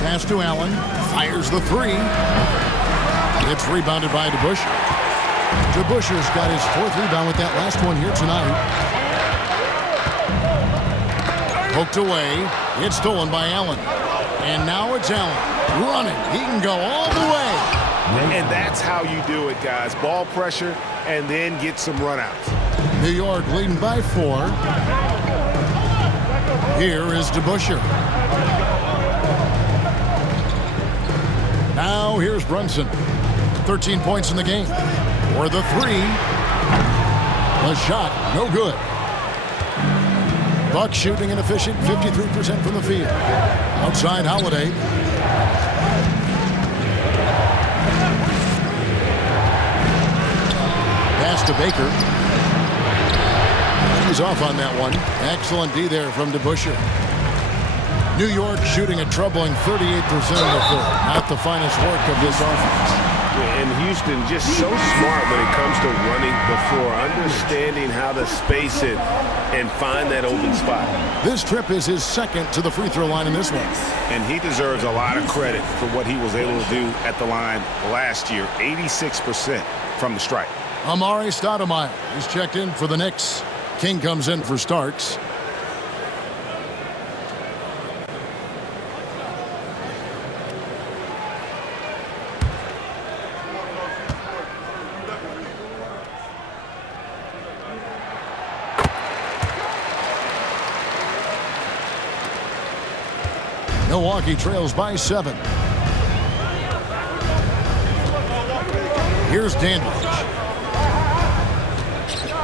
Pass to Allen. Fires the 3. It's rebounded by DeBusschere. DeBusschere's got his 4th rebound with that last one here tonight. Poked away. It's stolen by Allen. And now it's Allen running. He can go all the way. And that's how you do it, guys. Ball pressure and then get some runouts. New York leading by 4. Here is DeBusschere. Now here's Brunson. 13 points in the game. For the 3. The shot, no good. Bucks shooting an efficient 53% from the field. Outside Holiday. Pass to Baker. He's off on that one. Excellent D there from DeBusschere. New York shooting a troubling 38% in the third. Not the finest work of this offense. And Houston just so smart when it comes to running the floor, understanding how to space it and find that open spot. This trip is his 2nd to the free throw line in this one. And he deserves a lot of credit for what he was able to do at the line last year. 86% from the stripe. Amari Stoudemire is checked in for the Knicks. King comes in for Starks. Milwaukee trails by 7. Here's Dandridge.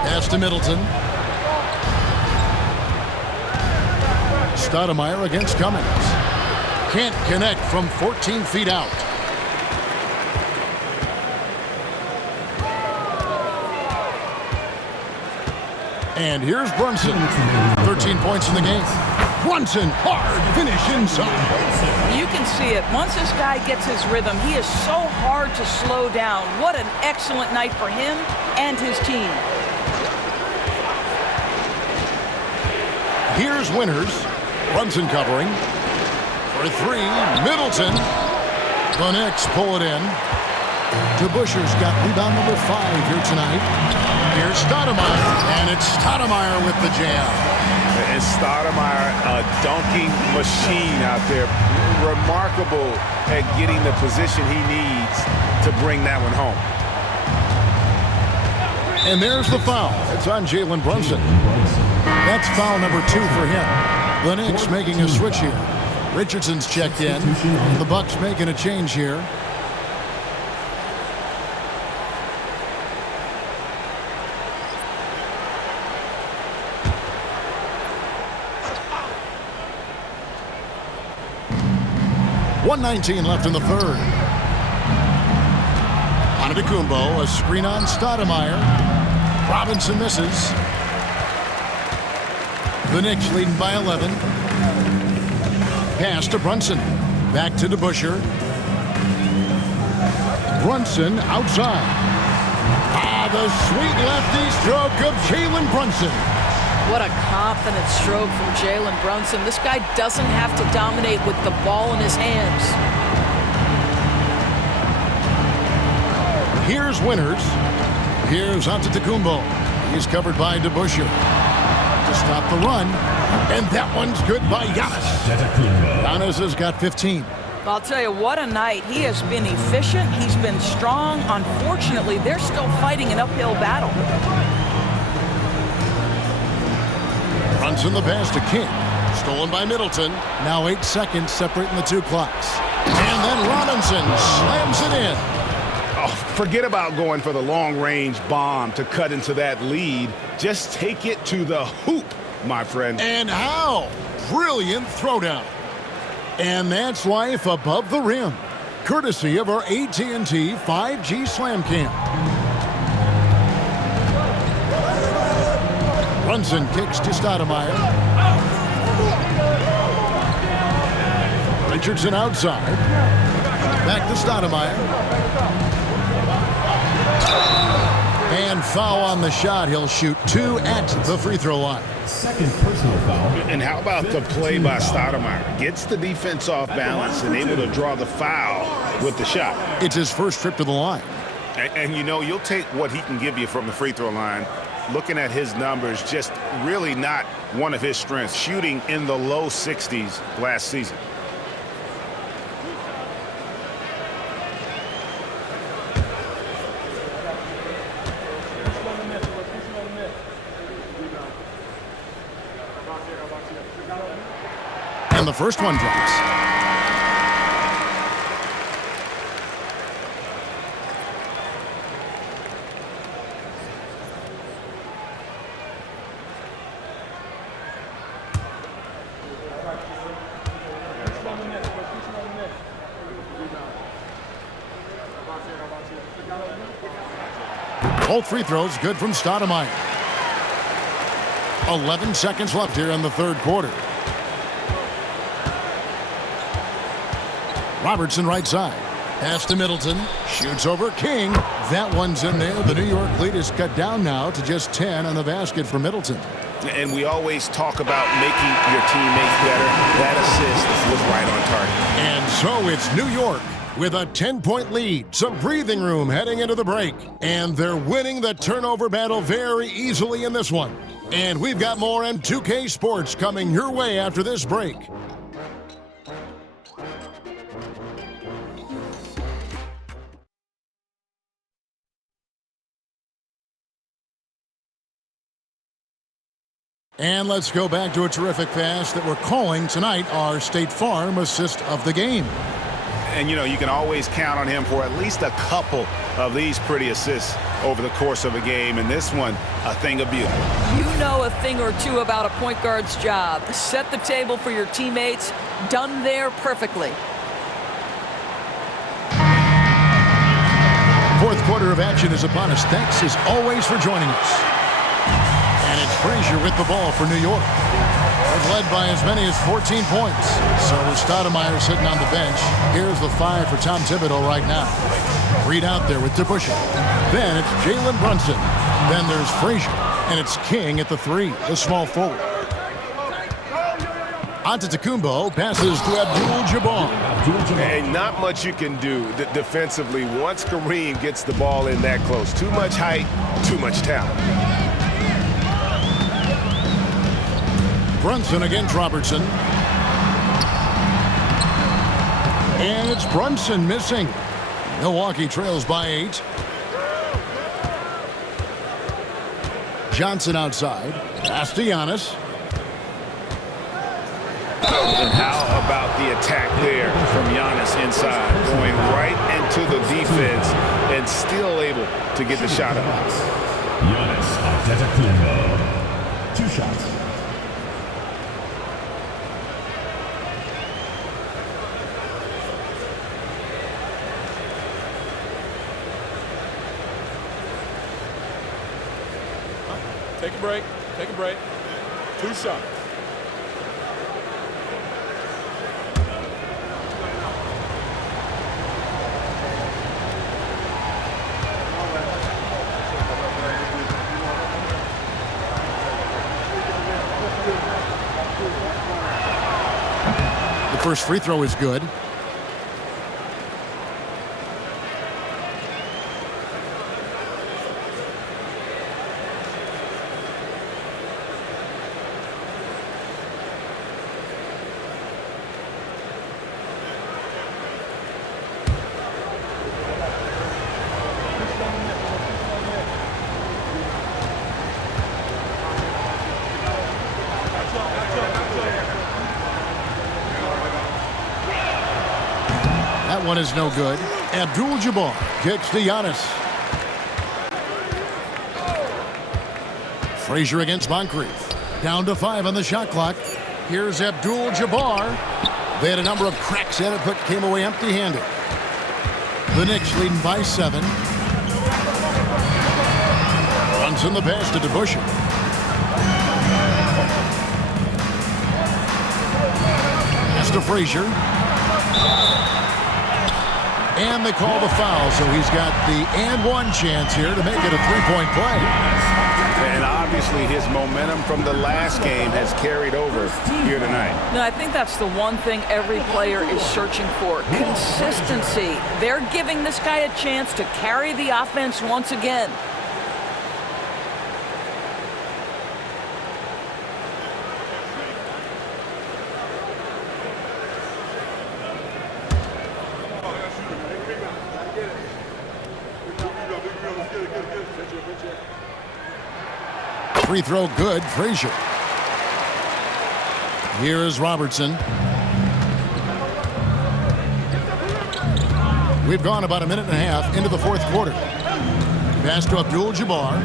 Pass to Middleton. Stoudemire against Cummings. Can't connect from 14 feet out. And here's Brunson. 13 points in the game. Brunson, hard finish inside. You can see it. Once this guy gets his rhythm, he is so hard to slow down. What an excellent night for him and his team. Here's Winters. Brunson covering. For 3, Middleton. The Knicks pull it in. DeBusschere's got rebound number 5 here tonight. Here's Stoudemire, and it's Stoudemire with the jam. And Stoudemire, a dunking machine out there. Remarkable at getting the position he needs to bring that one home. And there's the foul. It's on Jalen Brunson. That's foul number 2 for him. The Knicks making a switch here. Richardson's checked in. The Bucks making a change here. .119 left in the third. Antetokounmpo, a screen on Stoudemire. Robinson misses. The Knicks leading by 11. Pass to Brunson. Back to DeBusschere. Brunson outside. The sweet lefty stroke of Jalen Brunson. What a confident stroke from Jalen Brunson. This guy doesn't have to dominate with the ball in his hands. Here's Winters. Here's Antetokounmpo. He's covered by DeBusschere. To stop the run. And that one's good by Giannis. Giannis has got 15. I'll tell you, what a night. He has been efficient. He's been strong. Unfortunately, they're still fighting an uphill battle. Runs in the pass to King. Stolen by Middleton. Now 8 seconds separating the two clocks. And then Robinson slams it in. Oh, forget about going for the long-range bomb to cut into that lead. Just take it to the hoop, my friend. And how? Brilliant throwdown. And that's life above the rim, courtesy of our AT&T 5G Slam Cam. Brunson kicks to Stoudemire. Richardson outside. Back to Stoudemire. And foul on the shot. He'll shoot 2 at the free throw line. Second personal foul. And how about the play by Stoudemire? Gets the defense off balance and able to draw the foul with the shot. It's his first trip to the line. And you know, you'll take what he can give you from the free throw line. Looking at his numbers, just really not one of his strengths. Shooting in the low 60s last season. And the first one drops. Both free throws good from Stoudemire. 11 seconds left here in the third quarter. Robertson right side. Pass to Middleton. Shoots over King. That one's in there. The New York lead is cut down now to just 10 on the basket for Middleton. And we always talk about making your teammates better. That assist was right on target. And so it's New York with a 10-point lead. Some breathing room heading into the break. And they're winning the turnover battle very easily in this one. And we've got more M2K Sports coming your way after this break. And let's go back to a terrific pass that we're calling tonight our State Farm assist of the game. And, you know, you can always count on him for at least a couple of these pretty assists over the course of a game. And this one, a thing of beauty. You know a thing or two about a point guard's job. Set the table for your teammates. Done there perfectly. Fourth quarter of action is upon us. Thanks as always for joining us. And it's Frazier with the ball for New York. They've led by as many as 14 points. So Stoudemire sitting on the bench. Here's the 5 for Tom Thibodeau right now. Reed out there with DeBusschere. Then it's Jalen Brunson. Then there's Frazier. And it's King at the 3, the small forward. Antetokounmpo passes to Abdul-Jabbar. And not much you can do defensively once Kareem gets the ball in that close. Too much height, too much talent. Brunson against Robertson. And it's Brunson missing. Milwaukee trails by 8. Johnson outside. Pass to Giannis. And how about the attack there from Giannis inside, going right into the defense and still able to get the shot up. Giannis Antetokounmpo. 2 shots. Take a break. Take a break. 2 shots. The first free throw is good. That one is no good. Abdul-Jabbar kicks to Giannis. Frazier against Moncrief. Down to 5 on the shot clock. Here's Abdul-Jabbar. They had a number of cracks at it, but came away empty-handed. The Knicks leading by 7. Runs in the pass to DeBusschere. Pass to Frazier. And they call the foul, so he's got the and one chance here to make it a three-point play. And obviously his momentum from the last game has carried over here tonight. No, I think that's the one thing every player is searching for. Consistency. They're giving this guy a chance to carry the offense once again. Free throw good, Frazier. Here is Robertson. We've gone about a minute and a half into the fourth quarter. Pass to Abdul-Jabbar.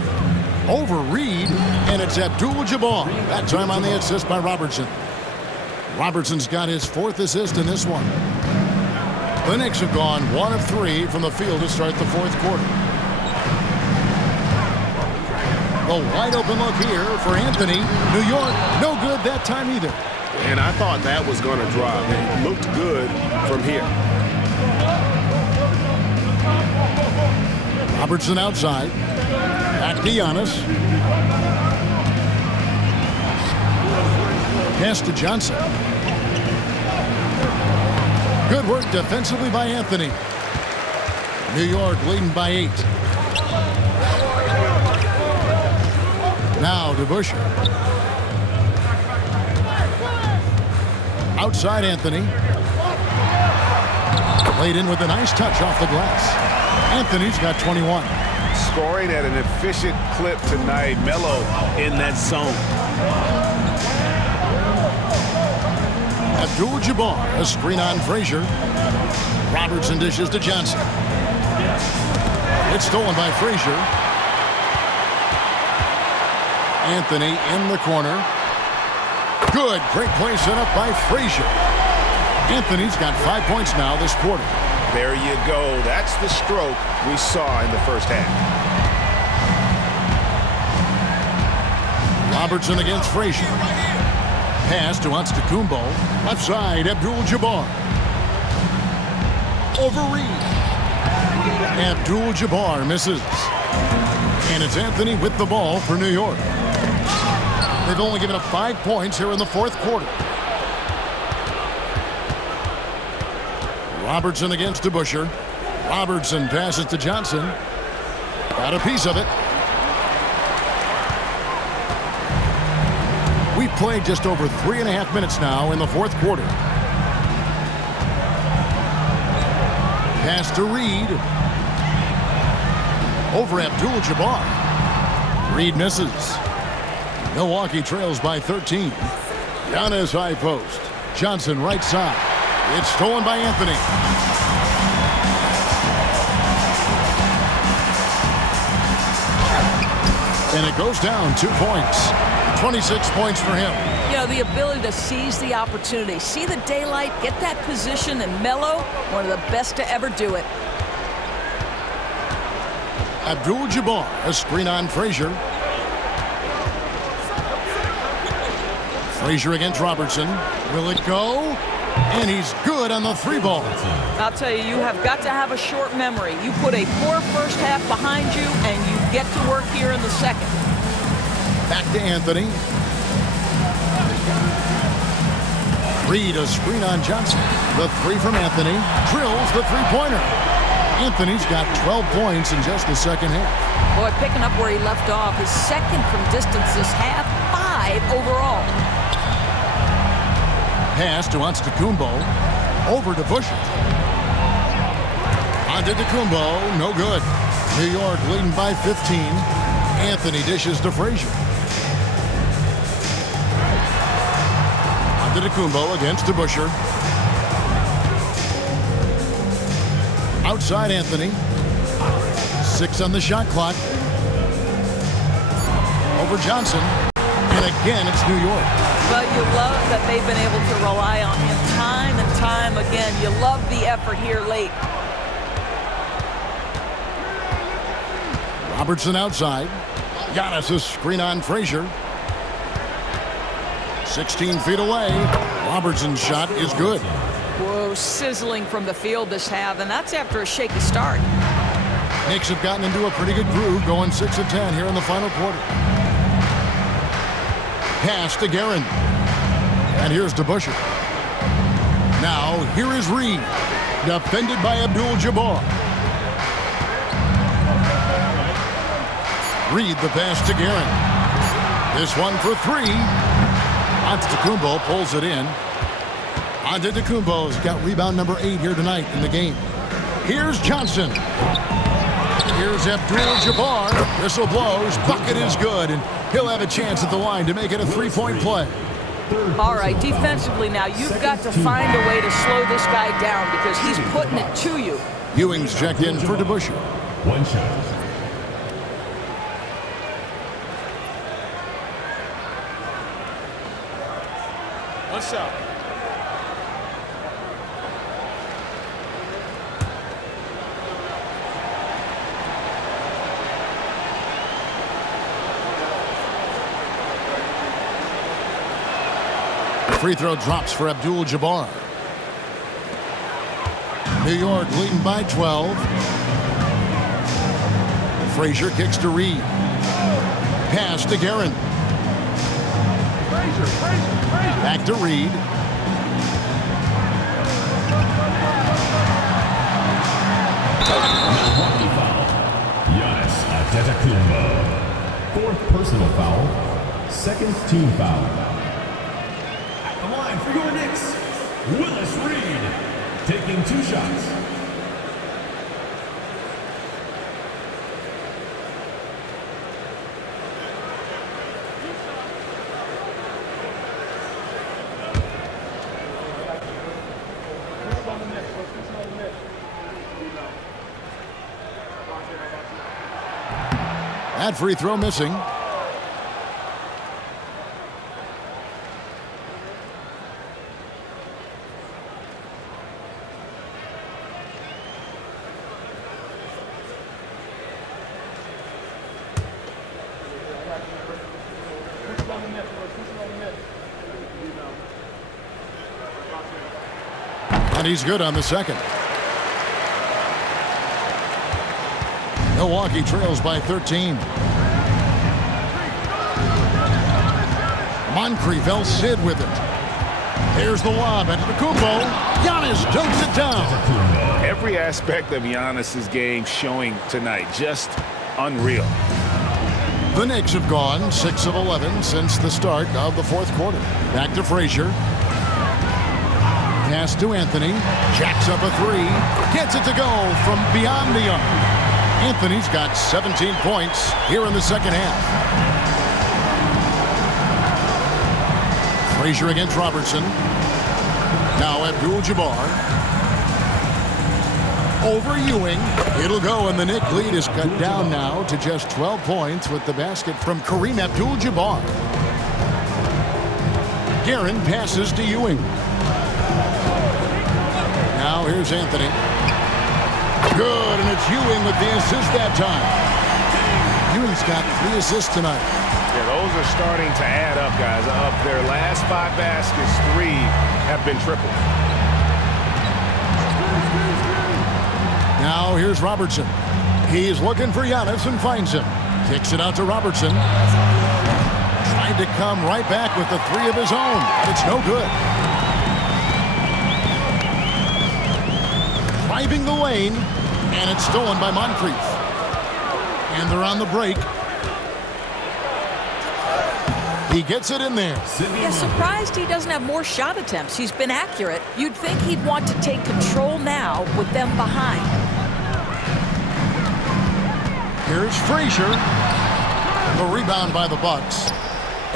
Over Reed, and it's Abdul-Jabbar. That time on the assist by Robertson. Robertson's got his 4th assist in this one. The Knicks have gone 1 of 3 from the field to start the fourth quarter. A wide open look here for Anthony. New York, no good that time either. And I thought that was going to drop. It looked good from here. Robertson outside. Back to Giannis. Pass to Johnson. Good work defensively by Anthony. New York leading by 8. Now DeBusschere. Outside Anthony. Played in with a nice touch off the glass. Anthony's got 21. Scoring at an efficient clip tonight. Melo in that zone. Abdul-Jabbar, a screen on Frazier. Robertson dishes to Johnson. It's stolen by Frazier. Anthony in the corner. Good, great play set up by Frazier. Anthony's got 5 points now this quarter. There you go. That's the stroke we saw in the first half. Robertson against Frazier. Pass to Antetokounmpo. Left side, Abdul-Jabbar. Over Reed. Abdul-Jabbar misses. And it's Anthony with the ball for New York. They've only given up 5 points here in the fourth quarter. Robertson against DeBusschere. Robertson passes to Johnson. Got a piece of it. We've played just over 3.5 minutes now in the fourth quarter. Pass to Reed. Over Abdul-Jabbar. Reed misses. Milwaukee trails by 13. Giannis high post. Johnson right side. It's stolen by Anthony. And it goes down 2 points. 26 points for him. You know, the ability to seize the opportunity, see the daylight, get that position, and Melo, one of the best to ever do it. Abdul-Jabbar, a screen on Frazier. Frazier against Robertson. Will it go? And he's good on the 3-ball. I'll tell you, you have got to have a short memory. You put a poor first half behind you, and you get to work here in the second. Back to Anthony. Reed, a screen on Johnson. The 3 from Anthony. Drills the 3-pointer. Anthony's got 12 points in just the second half. Boy, picking up where he left off. His second from distance this half, 5 overall. Pass to Antetokounmpo. Over to Busher. On to Antetokounmpo. No good. New York leading by 15. Anthony dishes to Frazier. On to Antetokounmpo against Busher. Outside Anthony. 6 on the shot clock. Over Johnson. And again, it's New York. Well, you love that they've been able to rely on him time and time again. You love the effort here late. Robertson outside. Giannis a screen on Frazier. 16 feet away. Robertson's shot is good. Whoa, sizzling from the field this half, and that's after a shaky start. Knicks have gotten into a pretty good groove, going 6 of 10 here in the final quarter. Pass to Guerin. And here's to Busher. Now, here is Reed. Defended by Abdul-Jabbar. Reed the pass to Guerin. This one for 3. Antetokounmpo pulls it in. Antetokounmpo's got rebound number 8 here tonight in the game. Here's Johnson. Here's Abdul-Jabbar. Whistle blows. Bucket is good. And he'll have a chance at the line to make it a 3-point play. All right, defensively now, you've got to find a way to slow this guy down because he's putting it to you. Ewing's checked in for DeBusschere. 1 shot. What's up? Free throw drops for Abdul-Jabbar. New York leading by 12. Frazier kicks to Reed. Pass to Guerin. Back to Reed. Milwaukee foul. Giannis Antetokounmpo. 4th personal foul. 2nd team foul. At the line for your Knicks, Willis Reed, taking 2 shots. That free throw missing. And he's good on the second. Milwaukee trails by 13. Moncrief Sid with it. Here's the lob at Antetokounmpo. Giannis dunks it down. Every aspect of Giannis's game showing tonight, just unreal. The Knicks have gone 6 of 11 since the start of the 4th quarter. Back to Frazier. Pass to Anthony. Jacks up a 3. Gets it to go from beyond the arc. Anthony's got 17 points here in the second half. Frazier against Robertson. Now Abdul-Jabbar. Over Ewing. It'll go, and the Knicks lead is cut down now to just 12 points with the basket from Kareem Abdul-Jabbar. Guerin passes to Ewing. Now here's Anthony. Good, and it's Ewing with the assist that time. Ewing's got 3 assists tonight. Yeah, those are starting to add up, guys. Of their last 5 baskets, 3 have been triples. Now here's Robertson. He's looking for Giannis and finds him. Kicks it out to Robertson. Tried to come right back with the 3 of his own. It's no good. Driving the lane, and it's stolen by Moncrief. And they're on the break. He gets it in there. Yeah, surprised he doesn't have more shot attempts. He's been accurate. You'd think he'd want to take control now with them behind. Here's Frazier. The rebound by the Bucks.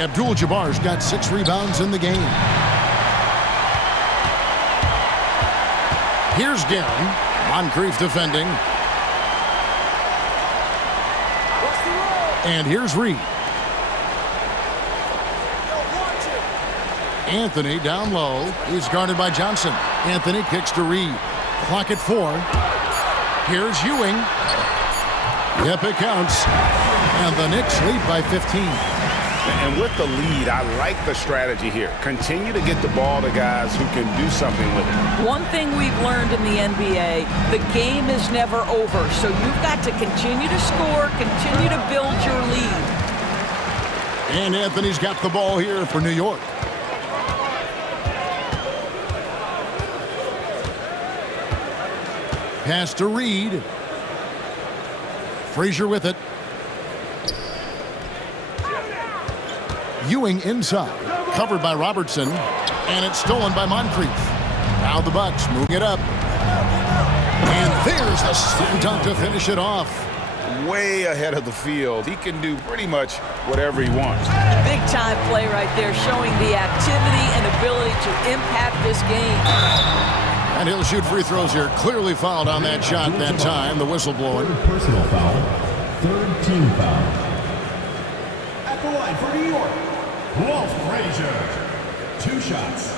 Abdul-Jabbar's got 6 rebounds in the game. Here's Guerin. Moncrief defending. And here's Reed. Anthony down low. He's guarded by Johnson. Anthony kicks to Reed. Clock at 4. Here's Ewing. Yep, it counts. And the Knicks lead by 15. And with the lead, I like the strategy here. Continue to get the ball to guys who can do something with it. One thing we've learned in the NBA, the game is never over. So you've got to continue to score, continue to build your lead. And Anthony's got the ball here for New York. Pass to Reed. Frazier with it. Ewing inside. Covered by Robertson. And it's stolen by Moncrief. Now the Bucks moving it up. And there's the slam dunk to finish it off. Way ahead of the field. He can do pretty much whatever he wants. Big time play right there, showing the activity and ability to impact this game. And he'll shoot free throws here. Clearly fouled on that shot that time. The whistle blowing. Personal foul. 3rd team foul. At the line for New York, Walt Frazier. 2 shots.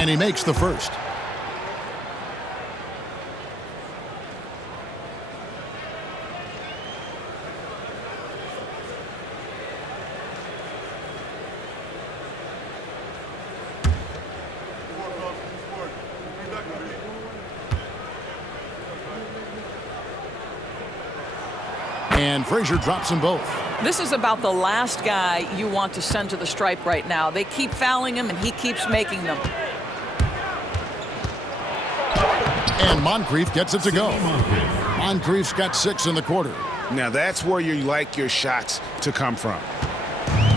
And he makes the first. And Frazier drops them both. This is about the last guy you want to send to the stripe right now. They keep fouling him, and he keeps making them. And Moncrief gets it to go. Moncrief's got 6 in the quarter. Now that's where you like your shots to come from.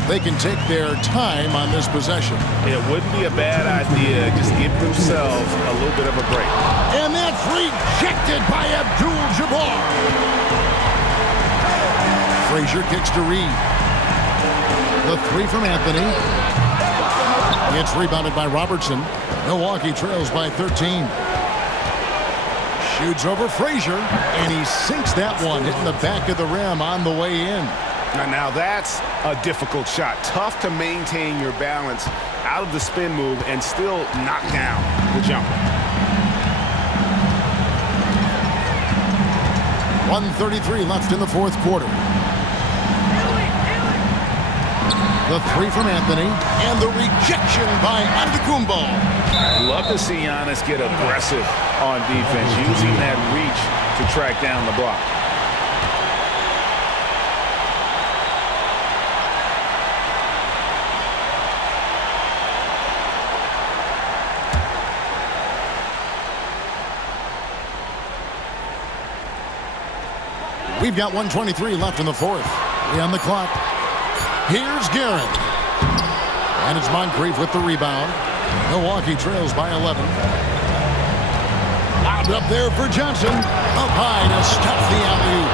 They can take their time on this possession. It wouldn't be a bad idea. Just give themselves a little bit of a break. And that's rejected by Abdul-Jabbar. Frazier kicks to Reed. The 3 from Anthony. It's rebounded by Robertson. Milwaukee trails by 13. Shoots over Frazier, and he sinks that one, hitting the back of the rim on the way in. Now that's a difficult shot. Tough to maintain your balance out of the spin move and still knock down the jumper. 1:33 left in the 4th quarter. The 3 from Anthony, and the rejection by Antetokounmpo. I'd love to see Giannis get aggressive on defense, using that reach to track down the block. We've got 1:23 left in the 4th. 3 on the clock. Here's Guerin. And it's Moncrief with the rebound. Milwaukee trails by 11. Lobbed up there for Johnson. Up high to stuff the alley-oop.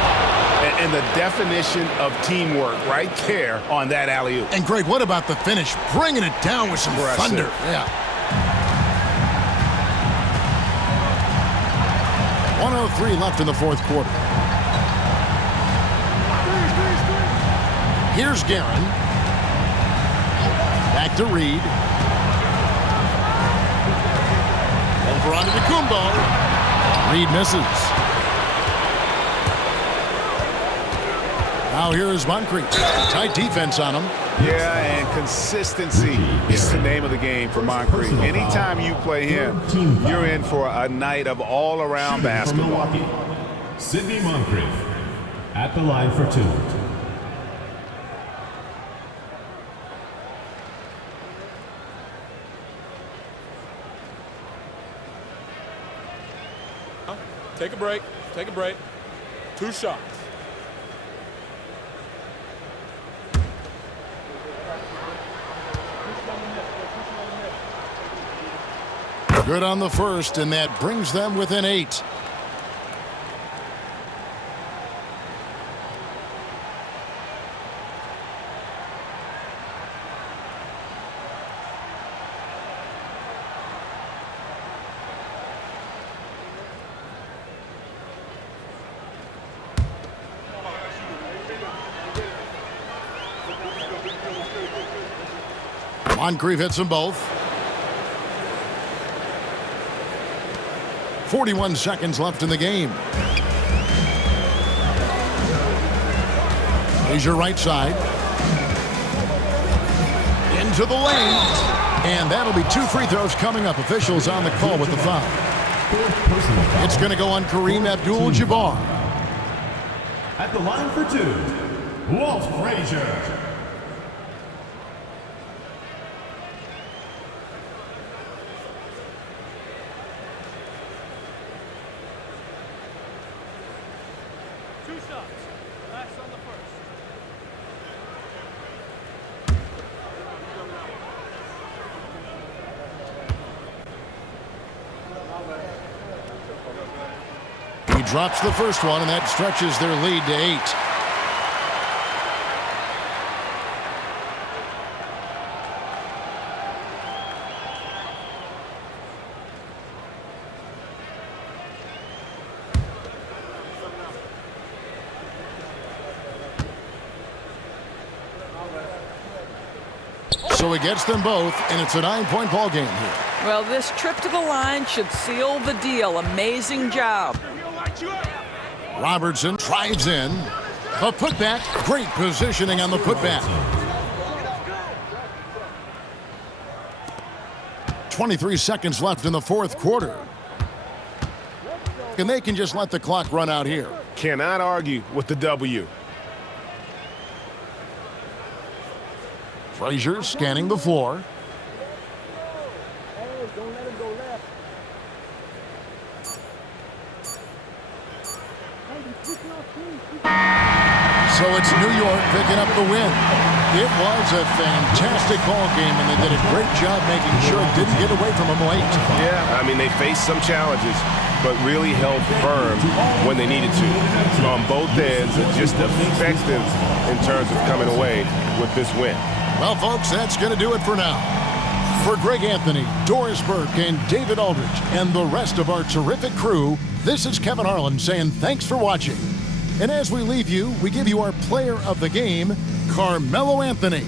And the definition of teamwork right there on that alley-oop. And Greg, what about the finish? Bringing it down with some thunder. Yeah. 1:03 left in the 4th quarter. Here's Guerin. Back to Reed. Over onto Kumbo. Reed misses. Now here is Moncrief. Tight defense on him. Yeah, and consistency is the name of the game for Moncrief. Anytime you play him, you're in for a night of all-around basketball. Sidney Moncrief at the line for 2. Take a break. Take a break. 2 shots. Good on the first, and that brings them within 8. Moncrief hits them both. 41 seconds left in the game. Here's your right side. Into the lane. And that'll be 2 free throws coming up. Officials on the call with the foul. It's going to go on Kareem Abdul-Jabbar. At the line for 2, Walt Frazier. Drops the first one, and that stretches their lead to 8. So he gets them both, and it's a 9-point ball game here. Well, this trip to the line should seal the deal. Amazing job. Robertson drives in. A putback. Great positioning on the putback. 23 seconds left in the 4th quarter. And they can just let the clock run out here. Cannot argue with the W. Frazier scanning the floor. So it's New York picking up the win. It was a fantastic ball game, and they did a great job making sure it didn't get away from them late. Yeah, I mean, they faced some challenges, but really held firm when they needed to. On both ends, just effective in terms of coming away with this win. Well, folks, that's going to do it for now. For Greg Anthony, Doris Burke, and David Aldridge, and the rest of our terrific crew, this is Kevin Harlan saying thanks for watching. And as we leave you, we give you our player of the game, Carmelo Anthony.